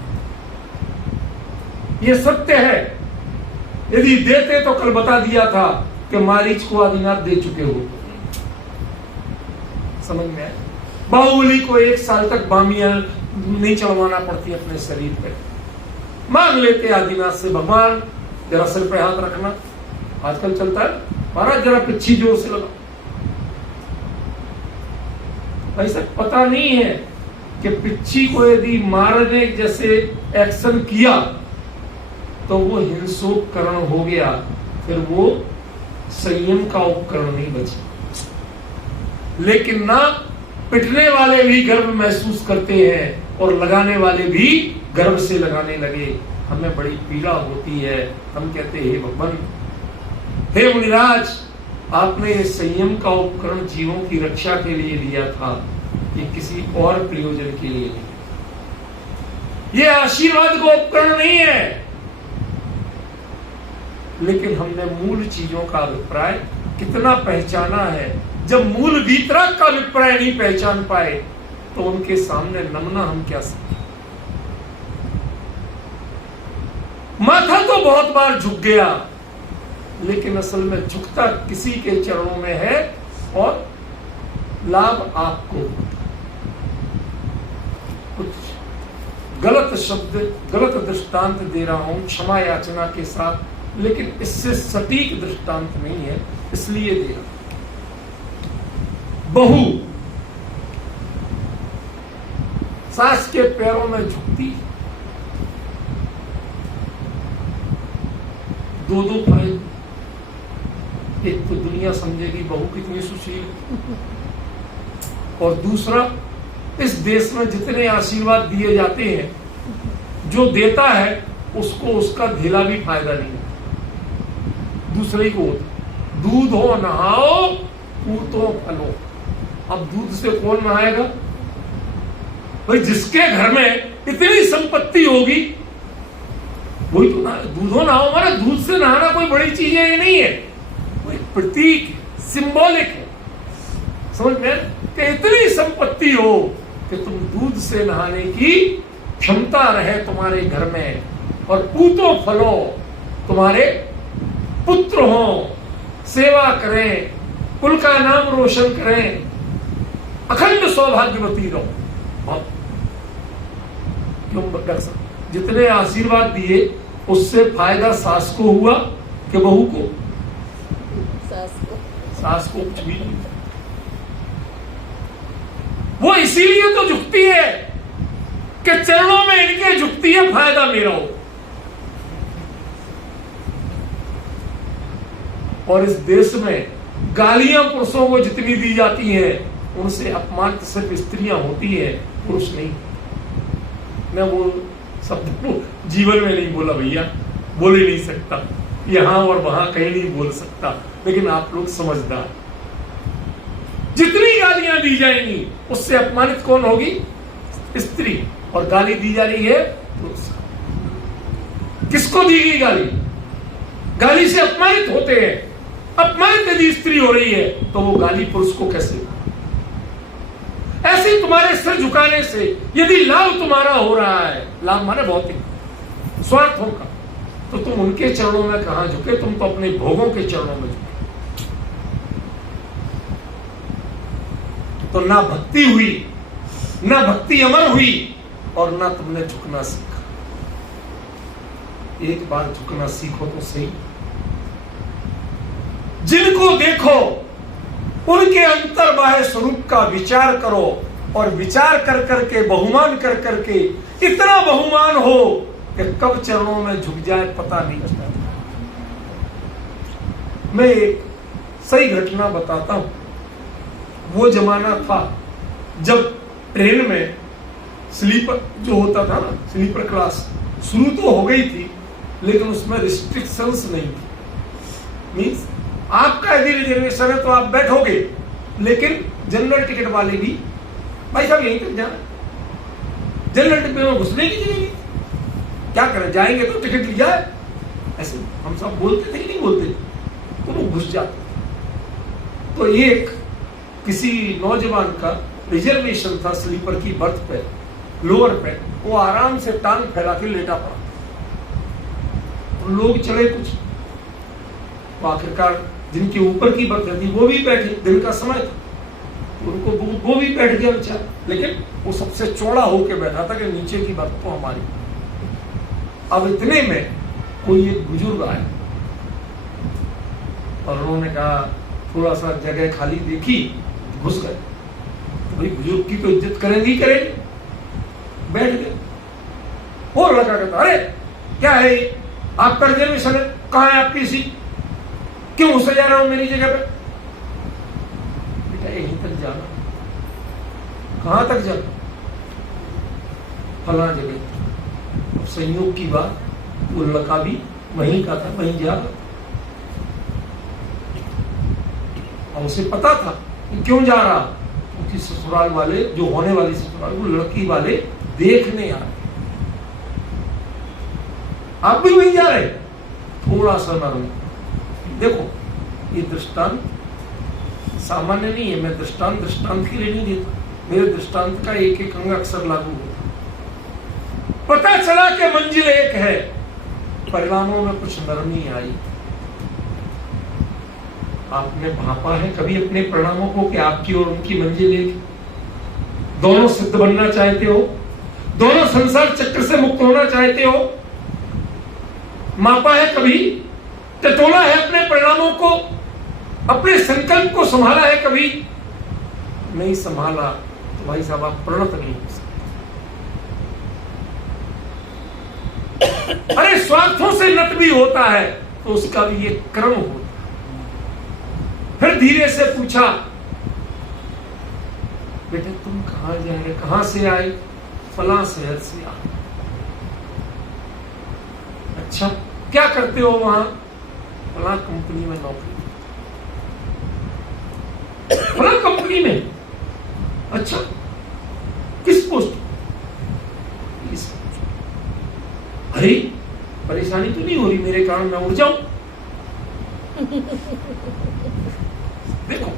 ये सत्य है। यदि देते तो कल बता दिया था कि मारीच को आदिनाथ दे चुके हो। समझ में आया? बाहुबली को 1 साल तक बामियां नहीं चढ़वाना पड़ती अपने शरीर पे, मांग लेते आदिनाथ से, भगवान जरा सिर पे हाथ रखना। आजकल चलता है, महाराज जरा पिच्छी जोर से लगा। ऐसा पता नहीं है कि पिच्छी को यदि मारने जैसे एक्शन किया तो वो हिंसोपकरण हो गया, फिर वो संयम का उपकरण नहीं बचा। लेकिन ना पिटने वाले भी गर्व महसूस करते हैं और लगाने वाले भी गर्व से लगाने लगे। हमें बड़ी पीड़ा होती है। हम कहते हैं हे भगवान, हे मुनिराज, आपने ये संयम का उपकरण जीवों की रक्षा के लिए लिया था, ये किसी और प्रयोजन के लिए नहीं। ये आशीर्वाद का उपकरण नहीं है। लेकिन हमने मूल चीजों का अभिप्राय कितना पहचाना है। जब मूल वीतराग का अभिप्राय नहीं पहचान पाए तो उनके सामने नमना हम क्या समझे। माथा तो बहुत बार झुक गया, लेकिन असल में झुकता किसी के चरणों में है और लाभ आपको। कुछ गलत शब्द, गलत दृष्टांत दे रहा हूं क्षमा याचना के साथ, लेकिन इससे सटीक दृष्टांत नहीं है, इसलिए दे रहा। बहू सास के पैरों में झुकती है, दो फायदे। एक तो दुनिया समझेगी बहू कितनी सुशील, और दूसरा इस देश में जितने आशीर्वाद दिए जाते हैं, जो देता है उसको उसका ढीला भी फायदा नहीं है, दूसरे को दूध हो नहाओ पूतो फलो। अब दूध से कौन नहाएगा भाई? जिसके घर में इतनी संपत्ति होगी वही तो दूध हो नहाओ। हमारा दूध से नहाना कोई बड़ी चीज है, ये नहीं है, वो एक प्रतीक, सिंबॉलिक है, समझ में? कि इतनी संपत्ति हो कि तुम दूध से नहाने की क्षमता रहे तुम्हारे घर में, और पूतो फलो, तुम्हारे पुत्र हो, सेवा करें, कुल का नाम रोशन करें, अखंड सौभाग्यवती रहो। क्यों? जितने आशीर्वाद दिए उससे फायदा सास को हुआ कि बहू को? सास को कुछ भी नहीं। वो इसीलिए तो झुकती है कि चरणों में इनके झुकती है, फायदा मेरा हो। और इस देश में गालियां पुरुषों को जितनी दी जाती हैं, उनसे अपमान सिर्फ स्त्रियां होती है, पुरुष नहीं। मैं वो शब्द जीवन में नहीं बोला भैया, बोल ही नहीं सकता, यहां और वहां कहीं नहीं बोल सकता, लेकिन आप लोग समझदार। जितनी गालियां दी जाएंगी उससे अपमानित कौन होगी? स्त्री। और गाली दी जा रही है पुरुष। किसको दी गई गाली? गाली से अपमानित होते हैं। अपमानित यदि स्त्री हो रही है तो वो गाली पुरुष को कैसे? ऐसे तुम्हारे सिर झुकाने से यदि लाभ तुम्हारा हो रहा है, लाभ माने भौतिक स्वार्थों का, तो तुम उनके चरणों में कहां झुके? तुम तो अपने भोगों के चरणों में झुके। तो ना भक्ति हुई, ना भक्ति अमर हुई, और ना तुमने झुकना सीखा। एक बार झुकना सीखो तो सही। जिनको देखो उनके अंतर बाह्य स्वरूप का विचार करो, और विचार कर करके, बहुमान कर करके इतना बहुमान हो कि कब चरणों में झुक जाए पता नहीं चलता। मैं एक सही घटना बताता हूं। वो जमाना था जब ट्रेन में स्लीपर जो होता था ना, स्लीपर क्लास शुरू तो हो गई थी, लेकिन उसमें रिस्ट्रिक्शंस नहीं थी। मीन्स आपका यदि रिजर्वेशन है तो आप बैठोगे, लेकिन जनरल टिकट वाले भी भाई साहब यहीं तक जाना, जनरल डिब्बे में घुसने की जगह नहीं। क्या करें, जाएंगे तो टिकट लिया है, ऐसे हम सब बोलते थे कि नहीं बोलते, तो वो घुस जाते। तो एक किसी नौजवान का रिजर्वेशन था स्लीपर की बर्थ पे, लोअर पे, वो आराम से टांग फैला के लेटा पड़ा। तो लोग चले कुछ, तो आखिरकार जिनके ऊपर की बर्थ थी वो भी बैठे, दिन का समय था, तो उनको वो भी बैठ गया बेचारा, लेकिन वो सबसे चौड़ा होके बैठा था कि नीचे की बर्थ तो हमारी। अब इतने में कोई एक बुजुर्ग आए और उन्होंने कहा, थोड़ा सा जगह खाली देखी, घुस गए। तो भाई बुजुर्ग की तो इज्जत करेंगे ही करेंगे, बैठ गए। और लगा कहता, अरे क्या है आपका रिजर्वेशन है, कहाँ है आपकी सीट, क्यों घुसे जा रहा हूं मेरी जगह पे? बेटा यहीं तक जाना। कहां तक जाना? फला जगह। अब संयोग की बात, वो लड़का भी वहीं का था, वहीं जा। और उसे पता था कि क्यों जा रहा, क्योंकि ससुराल वाले, जो होने वाली ससुराल, वो लड़की वाले देखने आ रहे। आप भी वहीं जा रहे, थोड़ा सा नरम। देखो ये दृष्टांत सामान्य नहीं है, मैं दृष्टांत के लिए नहीं देता, मेरे दृष्टांत का एक एक अंग अक्सर लागू होता। पता चला कि मंजिल एक है, परिणामों में कुछ नरमी आई। आपने भापा है कभी अपने परिणामों को कि आपकी और उनकी मंजिल एक? दोनों सिद्ध बनना चाहते हो, दोनों संसार चक्र से मुक्त होना चाहते हो? मापा है कभी? टटोला है अपने परिणामों को, अपने संकल्प को संभाला है कभी? नहीं संभाला तो भाई साहब आप प्रणत नहीं हो सकते। अरे स्वार्थों से नट भी होता है तो उसका भी एक क्रम होता है। फिर धीरे से पूछा, बेटे तुम कहां जा रहे, कहां से आए? फला शहर से आए। अच्छा क्या करते हो वहां? फला कंपनी में नौकरी। फला कंपनी में? अच्छा किस पोस्ट? अरे परेशानी तो नहीं हो रही मेरे कारण, मैं उड़ जाऊं? देखो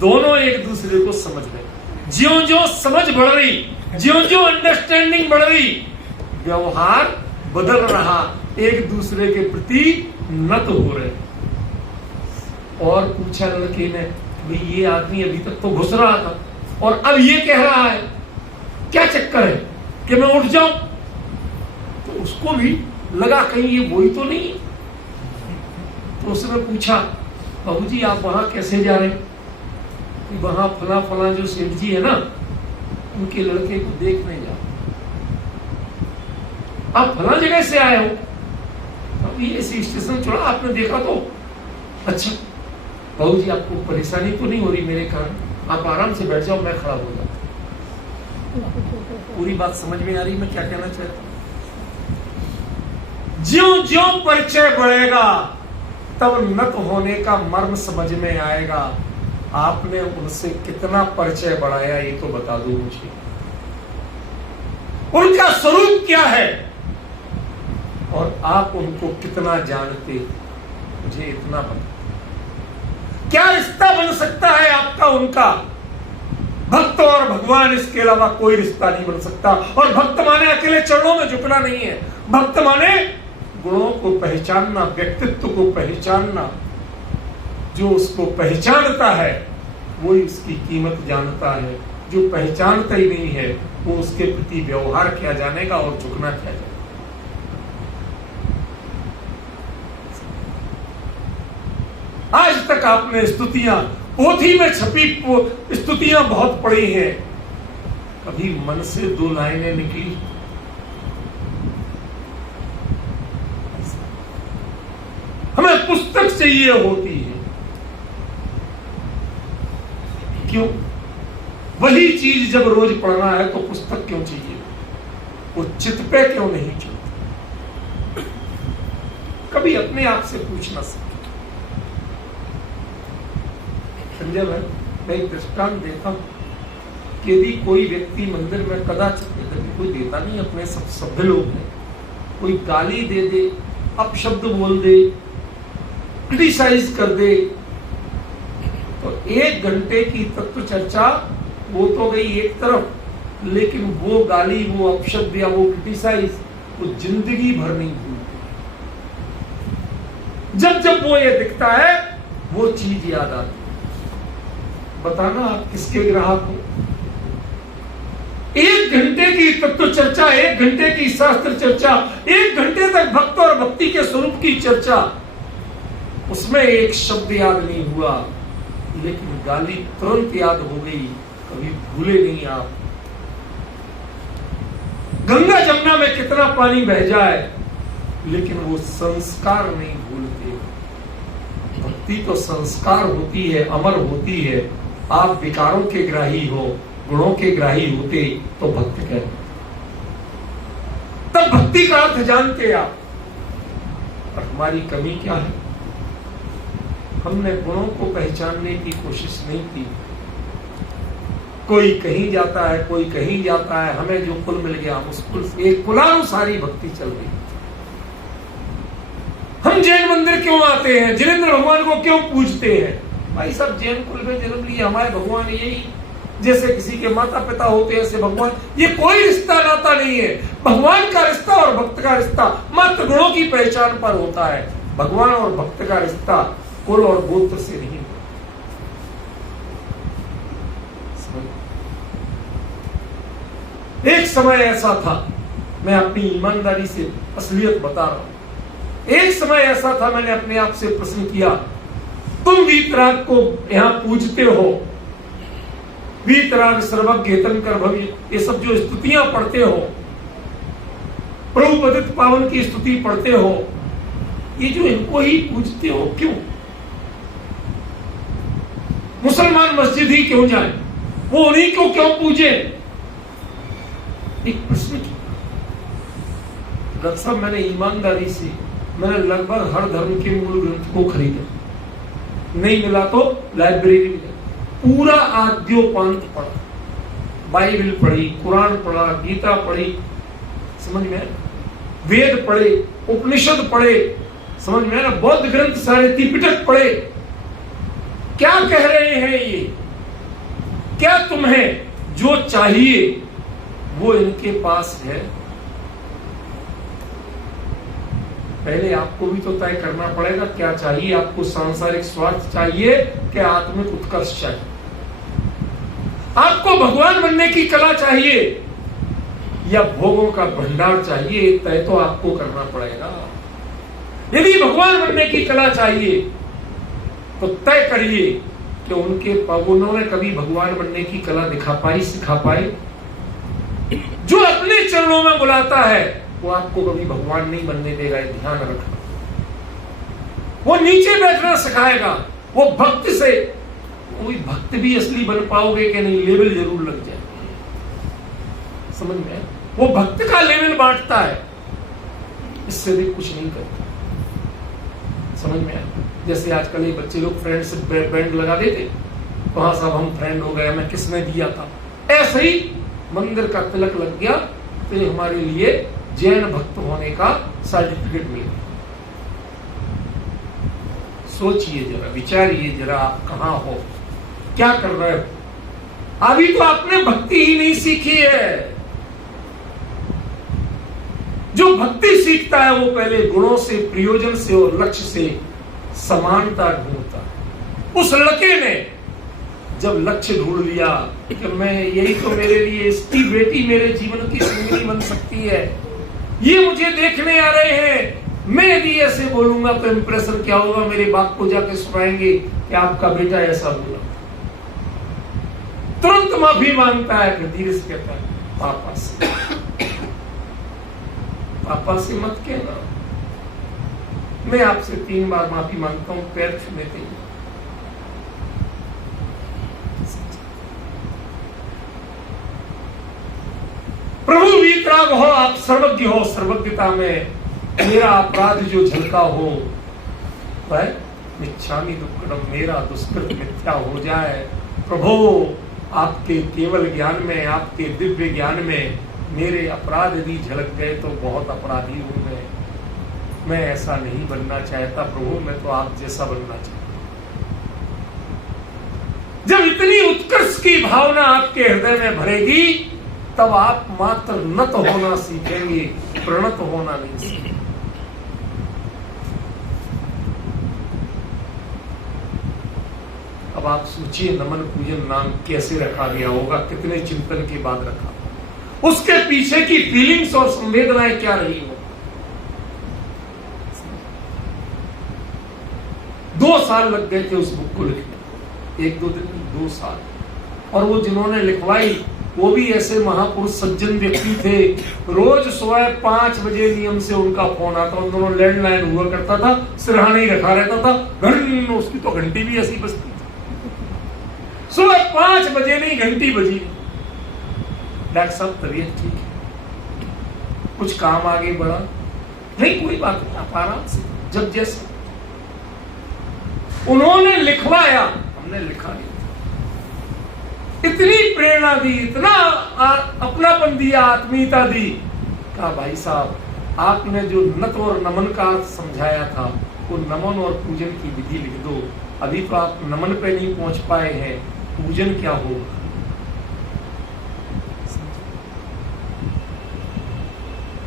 दोनों एक दूसरे को समझ गए। ज्यों ज्यों समझ बढ़ रही, ज्यों ज्यों अंडरस्टैंडिंग बढ़ रही, व्यवहार बदल रहा, एक दूसरे के प्रति नत हो रहे। और पूछा लड़के ने, भाई ये आदमी अभी तक तो घुस रहा था और अब ये कह रहा है, क्या चक्कर है कि मैं उठ जाऊं? तो उसको भी लगा कहीं ये वही तो नहीं। तो उसने पूछा, बाबूजी आप वहां कैसे जा रहे हैं? वहां फला फला जो सेठ जी है ना, उनके लड़के को देखने जा। आप फला जगह से आए हो? अभी ऐसे स्टेशन चढ़ा, आपने देखा तो? अच्छा बाबूजी आपको परेशानी तो नहीं हो रही मेरे कारण? आप आराम से बैठ जाओ, मैं खड़ा हो जाता। पूरी बात समझ में आ रही मैं क्या कहना चाहता हूं? ज्यों ज्यों परिचय बढ़ेगा तब नत होने का मर्म समझ में आएगा। आपने उनसे कितना परिचय बढ़ाया ये तो बता दो मुझे। उनका स्वरूप क्या है और आप उनको कितना जानते, मुझे इतना बता। क्या रिश्ता बन सकता है आपका उनका? भक्त और भगवान, इसके अलावा कोई रिश्ता नहीं बन सकता। और भक्त माने अकेले चरणों में झुकना नहीं है। भक्त माने गुणों को पहचानना, व्यक्तित्व को पहचानना। जो उसको पहचानता है वही उसकी कीमत जानता है, जो पहचानता ही नहीं है वो उसके प्रति व्यवहार क्या जानेगा और झुकना क्या जानेगा। आज तक आपने स्तुतियां, पोथी में छपी स्तुतियां बहुत पढ़ी हैं, कभी मन से दो लाइनें निकली? हमें पुस्तक चाहिए होती है। क्यों? वही चीज जब रोज पढ़ना है तो पुस्तक क्यों चाहिए? वो चित्त पे क्यों नहीं चलती? कभी अपने आप से पूछना सकते। संजय भाई, मैं एक दृष्टांत देता हूं कि यदि कोई व्यक्ति मंदिर में कदाचित, कोई देता नहीं, अपने सब सभ्य लोग हैं, कोई गाली दे दे, अपशब्द बोल दे, क्रिटिसाइज कर दे, तो 1 घंटे की तत्व चर्चा वो तो गई एक तरफ, लेकिन वो गाली, वो अपशब्द या वो क्रिटिसाइज वो जिंदगी भर नहीं भूलते। जब जब वो ये दिखता है वो चीज याद आती। बताना आप किसके ग्राहक हो? 1 घंटे की तत्व चर्चा, 1 घंटे की शास्त्र चर्चा, 1 घंटे तक भक्त और भक्ति के स्वरूप की चर्चा, उसमें एक शब्द याद नहीं हुआ, लेकिन गाली तुरंत याद हो गई, कभी भूले नहीं आप। गंगा जमुना में कितना पानी बह जाए लेकिन वो संस्कार नहीं भूलते। भक्ति तो संस्कार होती है, अमर होती है। आप विकारों के ग्राही हो, गुणों के ग्राही होते तो भक्त कहते, तब भक्ति का अर्थ जानते आप। और हमारी कमी क्या है? हमने गुणों को पहचानने की कोशिश नहीं की। कोई कहीं जाता है, कोई कहीं जाता है, हमें जो कुल मिल गया उस कुल से एक कुलानुसारी भक्ति चल रही। हम जैन मंदिर क्यों आते हैं, जिनेंद्र भगवान को क्यों पूजते हैं? भाई सब जैन कुल में जन्म लिए, हमारे भगवान यही, जैसे किसी के माता पिता होते हैं ऐसे भगवान। ये कोई रिश्ता नाता नहीं है। भगवान का रिश्ता और भक्त का रिश्ता मात्र गुणों की पहचान पर होता है। भगवान और भक्त का रिश्ता कुल और गोत्र से नहीं। एक समय ऐसा था, मैं अपनी ईमानदारी से असलियत बता रहा हूं, एक समय ऐसा था मैंने अपने आप से प्रश्न किया, तुम वीतराग को यहां पूजते हो, वीतराग सर्वज्ञ हितंकर भव्य, ये सब जो स्तुतियां पढ़ते हो, प्रभु पतित पावन की स्तुति पढ़ते हो, ये जो इनको ही पूजते हो क्यों? मुसलमान मस्जिद ही क्यों जाए, वो उन्हीं को क्यों पूजे? एक प्रश्न डॉक्टर साहब, मैंने ईमानदारी से मैंने लगभग हर धर्म के मूल ग्रंथ को खरीदा, नहीं मिला तो लाइब्रेरी में पूरा आद्योपांत पढ़ा, बाइबल पढ़ी, कुरान पढ़ा, गीता पढ़ी, समझ में, वेद पढ़े, उपनिषद पढ़े, समझ में ना, बौद्ध ग्रंथ सारे, त्रिपिटक पढ़े। क्या कह रहे हैं ये? क्या तुम्हें जो चाहिए वो इनके पास है? पहले आपको भी तो तय करना पड़ेगा क्या चाहिए आपको। सांसारिक स्वार्थ चाहिए कि आत्मिक उत्कर्ष चाहिए? आपको भगवान बनने की कला चाहिए या भोगों का भंडार चाहिए? तय तो आपको करना पड़ेगा। यदि भगवान बनने की कला चाहिए तो तय करिए कि उन्होंने कभी भगवान बनने की कला दिखा पाई, सिखा पाई? जो अपने चरणों में बुलाता है वो आपको कभी भगवान नहीं बनने देगा, ध्यान रखना। वो नीचे बैठना सिखाएगा। वो भक्त से, कोई भक्त भी असली बन पाओगे कि नहीं, लेवल जरूर लग जाए, समझ में? वो भक्त का लेवल बांटता है, इससे भी कुछ नहीं करता, समझ में? जैसे आजकल ये बच्चे लोग फ्रेंड्स बैंड लगा देते, वहां सब हम फ्रेंड हो गए, मैं किसने दिया था, ऐसे ही मंदिर का तिलक लग गया तो ये हमारे लिए जैन भक्त होने का सर्टिफिकेट मिल गया। सोचिए जरा, विचारिए जरा, आप कहां हो, क्या कर रहे हो? अभी तो आपने भक्ति ही नहीं सीखी है। जो भक्ति सीखता है वो पहले गुणों से, प्रयोजन से और लक्ष्य से समानता ढूंढता है। उस लड़के ने जब लक्ष्य ढूंढ लिया कि मैं यही तो मेरे लिए, इसकी बेटी मेरे जीवन की संगिनी बन सकती है, ये मुझे देखने आ रहे हैं, मैं यदि ऐसे बोलूंगा तो इंप्रेशन क्या होगा, मेरे बाप को जाके सुनाएंगे कि आपका बेटा ऐसा बोला। तुरंत माफी मांगता है, फिर धीरे से कहता है पापा से, पापा से मत कहना, मैं आपसे 3 बार माफी मांगता हूं, पैर छूने के लिए। प्रभु वीतराग हो, आप सर्वज्ञ हो, सर्वज्ञता में मेरा अपराध जो झलका हो, वह मिच्छामि दुक्कडम, मेरा दुष्कृत मिथ्या हो जाए। प्रभु आपके केवल ज्ञान में, आपके दिव्य ज्ञान में मेरे अपराध यदि झलक गए तो बहुत अपराधी हूं मैं ऐसा नहीं बनना चाहता प्रभु, मैं तो आप जैसा बनना चाहता। जब इतनी उत्कर्ष की भावना आपके हृदय में भरेगी तब आप मात्र नत होना सीखेंगे, प्रणत होना नहीं सीखेंगे। अब आप सोचिए नमन पूजन नाम कैसे रखा गया होगा, कितने चिंतन के बाद रखा, उसके पीछे की फीलिंग्स और संवेदनाएं क्या रही हो। 2 साल लग गए थे उस बुक को लिखने, 1-2 दिन, 2 साल। और वो जिन्होंने लिखवाई वो भी ऐसे महापुरुष सज्जन व्यक्ति थे। रोज सुबह 5 बजे नियम से उनका फोन आता, उन दोनों लैंडलाइन हुआ करता था, सिरहाने ही रखा रहता था, घंट उसकी तो घंटी भी ऐसी बजती थी। सुबह 5 बजे नहीं, घंटी बजी, डॉक्टर साहब तबीयत ठीक है, कुछ काम आगे बढ़ा नहीं, कोई बात नहीं, आप आराम से जब जैसे। उन्होंने लिखवाया, हमने लिखा नहीं, इतनी प्रेरणा दी, इतना अपनापन दिया, आत्मीयता दी। कहा भाई साहब आपने जो नत और नमन का अर्थ समझाया था, वो नमन और पूजन की विधि लिख दो। अभी तो आप नमन पे नहीं पहुंच पाए हैं, पूजन क्या होगा?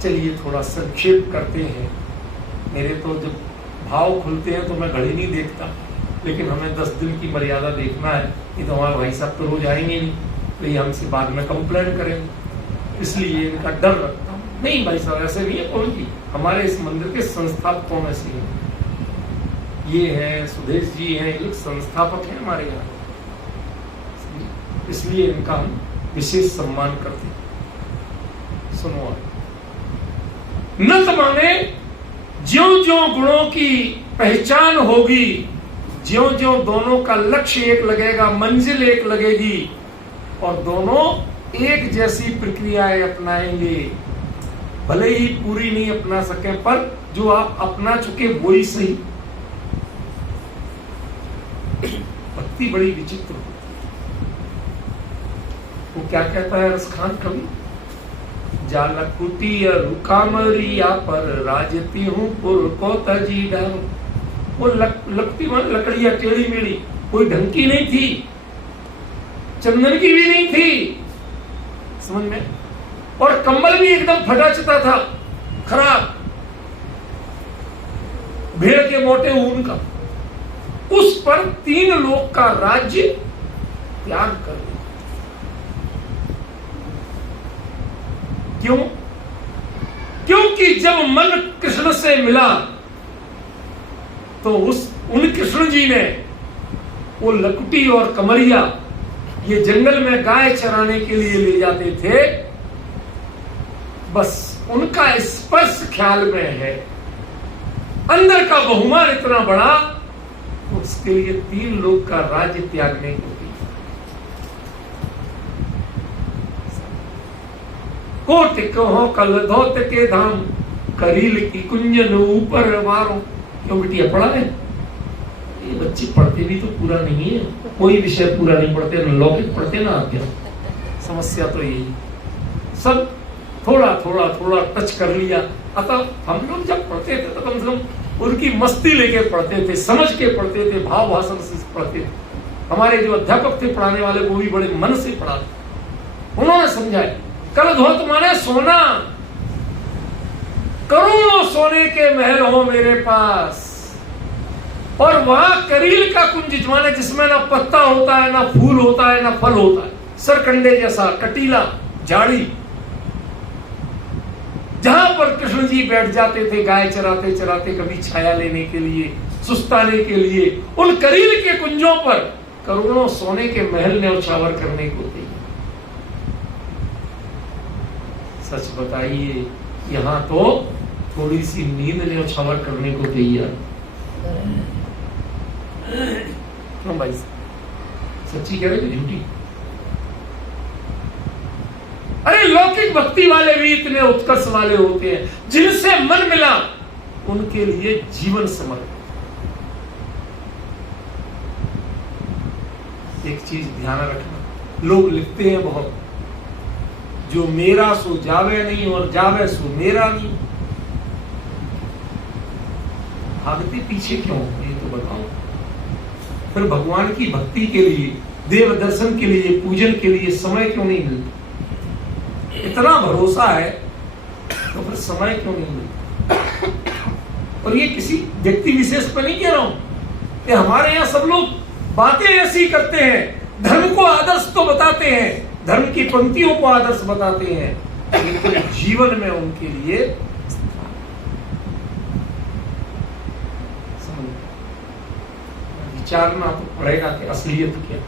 चलिए थोड़ा संक्षेप करते हैं। मेरे तो जब भाव खुलते हैं तो मैं घड़ी नहीं देखता, लेकिन हमें 10 दिन की मर्यादा देखना है। ये तो हमारे भाई साहब तो रोज आएंगे नहीं, तो ये हमसे बाद में कंप्लेंट करेंगे, इसलिए इनका डर रखता हूँ। नहीं भाई साहब, ऐसे नहीं है कौन जी, हमारे इस मंदिर के संस्थापकों में से ये है, सुदेश जी हैं, ये लोग संस्थापक हैं हमारे यहाँ, इसलिए इनका हम विशेष सम्मान करते हैं। सुनो आप, नत माने ज्यों ज्यों गुणों की पहचान होगी, ज्यों ज्यों दोनों का लक्ष्य एक लगेगा, मंजिल एक लगेगी, और दोनों एक जैसी प्रक्रियाएं अपनाएंगे, भले ही पूरी नहीं अपना सके, पर जो आप अपना चुके वो ही सही। भक्ति बड़ी विचित्र होती है। वो क्या कहता है रसखान कवि, जालक कुटिया रुकामरिया पर राजती हूँ पुर को तजी डाल। वो लगती लकड़ियां टेढ़ी मेढ़ी, कोई ढंग की नहीं थी, चंदन की भी नहीं थी, समझ में, और कंबल भी एकदम फटा चुका था, खराब, भेड़ के मोटे ऊन का। उस पर 3 लोक का राज्य त्याग कर दिया। क्यों? क्योंकि जब मन कृष्ण से मिला तो उन कृष्ण जी ने वो लकुटी और कमरिया ये जंगल में गाय चराने के लिए ले जाते थे, बस उनका स्पर्श ख्याल में है, अंदर का बहुमान इतना बड़ा, उसके लिए 3 लोग का राज्य त्यागने को भी। कोट कहो कल धोत के धाम, करील की कुंजन ऊपर मारो। क्यों बिटिया पढ़ा है? ये बच्चे पढ़ते भी तो पूरा नहीं है, कोई विषय पूरा नहीं पढ़ते, न लौकिक पढ़ते ना आज्ञा। समस्या तो यही, सब थोड़ा थोड़ा थोड़ा टच कर लिया। अतः हम लोग जब पढ़ते थे तो कम से कम उनकी मस्ती लेके पढ़ते थे, समझ के पढ़ते थे, भाव भाषण से पढ़ते थे। हमारे जो अध्यापक थे पढ़ाने वाले, वो भी बड़े मन से पढ़ाते, उन्होंने समझाया। कल धोत माने सोना, करोड़ों सोने के महल हो मेरे पास, और वहां करील का कुंज माने जिसमें ना पत्ता होता है, ना फूल होता है, ना फल होता है, सरकंडे जैसा कटीला झाड़ी, जहां पर कृष्ण जी बैठ जाते थे गाय चराते चराते, कभी छाया लेने के लिए, सुस्ताने के लिए। उन करील के कुंजों पर करोड़ों सोने के महल न्यौछावर करने को थे। सच बताइए, यहां तो थोड़ी सी नींद न्यौछावर करने को तैयार। क्यों भाई, सच्ची कह रहे थे झूठी? अरे लौकिक भक्ति वाले भी इतने उत्कर्ष वाले होते हैं, जिनसे मन मिला उनके लिए जीवन समर्पित। एक चीज ध्यान रखना, लोग लिखते हैं बहुत, जो मेरा सो जावे नहीं और जावे सो मेरा नहीं। भागते पीछे क्यों, ये तो बताओ। फिर भगवान की भक्ति के लिए, देव दर्शन के लिए, पूजन के लिए समय क्यों नहीं मिलता? इतना भरोसा है तो फिर समय क्यों नहीं मिलता? और ये किसी व्यक्ति विशेष पर नहीं कह रहा हूं कि हमारे यहाँ सब लोग बातें ऐसी करते हैं, धर्म को आदर्श तो बताते हैं, धर्म की पंक्तियों को आदर्श बताते हैं, लेकिन जीवन में उनके लिए विचारना तो पड़ेगा कि असलियत क्या।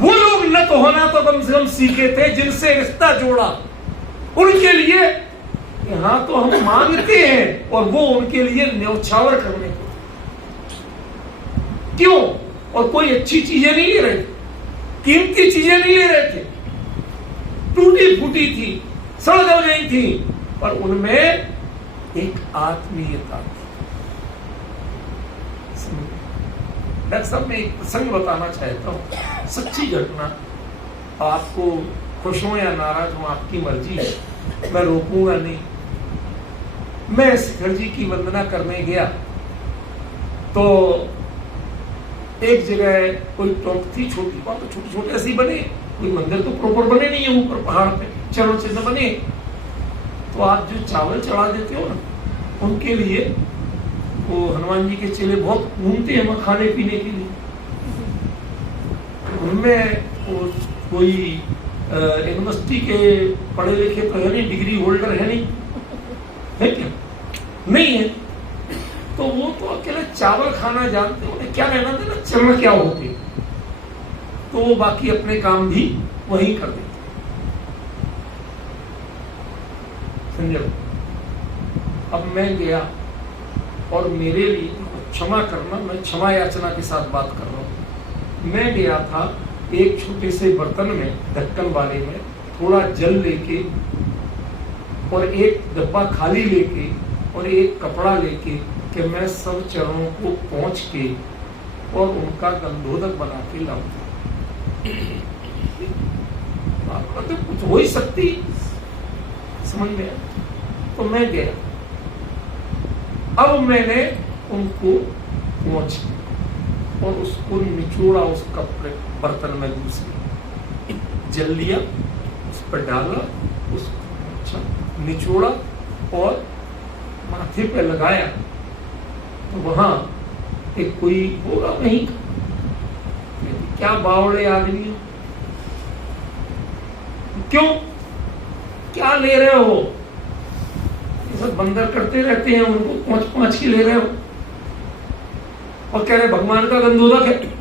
वो लोग न तो होना तो कम से कम सीखे थे, जिनसे रिश्ता जोड़ा, उनके लिए यहां तो हम मांगते हैं और वो उनके लिए न्यौछावर करने को। क्यों? और कोई अच्छी चीजें नहीं ले रहे थे, कीमती चीजें नहीं ले रहे थे, टूटी फूटी थी, सड़ गल गई थी, पर उनमें एक आत्मीयता थी। डॉक्टर साहब, मैं एक प्रसंग बताना चाहता हूं, सच्ची घटना, आपको खुश हो या नाराज हो आपकी मर्जी है, मैं रोकूंगा नहीं। मैं शिखर जी की वंदना करने गया तो एक जगह कोई टोंक थी छोटी, वहां तो छोटे छोटे ऐसे बने, कोई मंदिर तो प्रॉपर बने नहीं है, ऊपर पहाड़ पे चरण चिन्ह बने। तो आप जो चावल चढ़ा देते हो ना, उनके लिए वो हनुमान जी के चेले बहुत घूमते हैं वहां खाने पीने के लिए। उनमें कोई यूनिवर्सिटी के पढ़े लिखे तो है नहीं, डिग्री होल्डर है नहीं, है क्या? नहीं है। तो वो तो अकेले चावल खाना जानते, उन्हें क्या रहना देना चरण क्या होते, तो वो बाकी अपने काम भी वही कर देते। समझो, अब मैं गया और मेरे लिए क्षमा करना, मैं क्षमा याचना के साथ बात कर रहा हूं। मैं गया था एक छोटे से बर्तन में, ढक्कन वाले में थोड़ा जल लेके और एक डब्बा खाली लेके और एक कपड़ा लेके कि मैं सब चरणों को पहुंच के और उनका गंधोदक बना के लाऊं। तो कुछ हो ही सकती, समझ में आया? तो मैं गया, अब मैंने उनको पहुंच और उसको निचोड़ा, उस कपड़े बर्तन में दूसरे जल लिया, उस पर डाला, उसको अच्छा निचोड़ा और माथे पे लगाया। तो वहां एक कोई होगा वहीं, क्या बावड़े आदमी, क्यों क्या ले रहे हो? ये सब बंदर करते रहते हैं, उनको पहुंच पहुंच के ले रहे हो और कह रहे भगवान का गंधोदक है।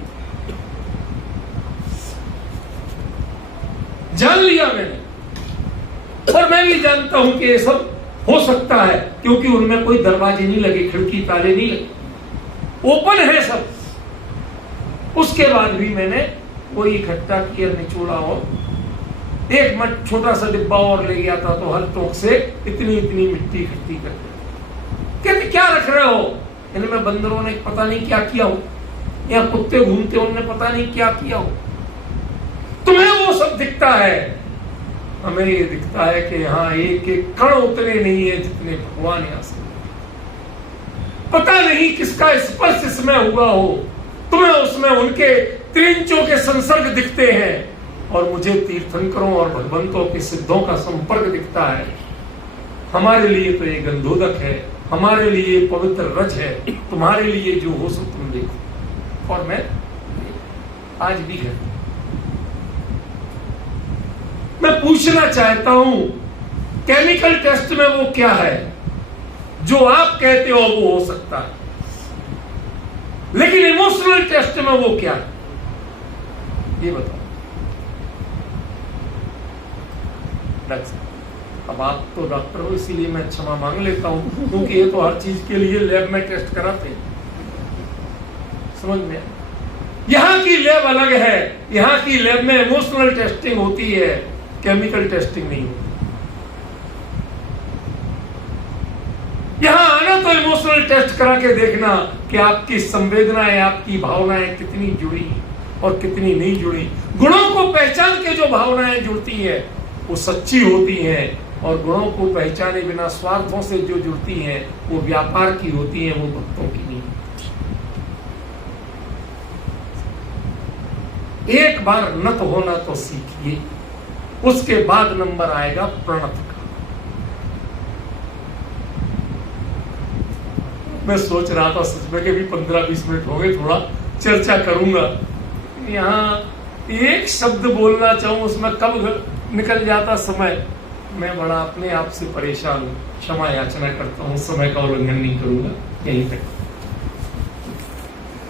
जान लिया मैंने, और मैं भी जानता हूं कि ये सब हो सकता है, क्योंकि उनमें कोई दरवाजे नहीं लगे, खिड़की ताले नहीं लगे, ओपन है सब। उसके बाद भी मैंने वो इकट्ठा किया, निचोड़ा और एक मट छोटा सा डिब्बा और ले गया था, तो हर टोक से इतनी इतनी मिट्टी इकट्ठी कर कहते क्या रख रहे हो? इनमें बंदरों ने पता नहीं क्या किया हो, या कुत्ते घूमते उनने पता नहीं क्या किया हो। तुम्हें वो सब दिखता है, हमें ये दिखता है कि यहाँ एक एक कण उतने नहीं है जितने भगवान यहां से। पता नहीं किसका स्पर्श इसमें हुआ हो, तुम्हें उसमें उनके त्रिंचों के संसर्ग दिखते हैं, और मुझे तीर्थंकरों और भगवंतों के सिद्धों का संपर्क दिखता है। हमारे लिए तो ये गंधोदक है, हमारे लिए पवित्र रज है, तुम्हारे लिए जो हो सो तुम देखो। और मैं आज भी है, मैं पूछना चाहता हूं, केमिकल टेस्ट में वो क्या है जो आप कहते हो वो हो सकता है, लेकिन इमोशनल टेस्ट में वो क्या है, ये बताओ। अब आप तो डॉक्टर हो, इसीलिए मैं क्षमा मांग लेता हूं, क्योंकि ये तो हर चीज के लिए लैब में टेस्ट कराते हैं, समझ में? यहां की लैब अलग है, यहां की लैब में इमोशनल टेस्टिंग होती है, केमिकल टेस्टिंग नहीं होती। यहां आना तो इमोशनल टेस्ट करा के देखना कि आपकी संवेदनाएं, आपकी भावनाएं कितनी जुड़ी और कितनी नहीं जुड़ी। गुणों को पहचान के जो भावनाएं जुड़ती है वो सच्ची होती हैं, और गुणों को पहचाने बिना स्वार्थों से जो जुड़ती हैं वो व्यापार की होती हैं, वो भक्तों की नहीं। एक बार नत होना तो सीखिए, उसके बाद नंबर आएगा प्रणत का। मैं सोच रहा था सच में कि भी 15-20 मिनट हो गए, थोड़ा चर्चा करूंगा। यहाँ एक शब्द बोलना चाहूं, उसमें कब निकल जाता समय। मैं बड़ा अपने आप से परेशान हूं, क्षमा याचना करता हूं, समय का उल्लंघन नहीं करूंगा। यहीं तक।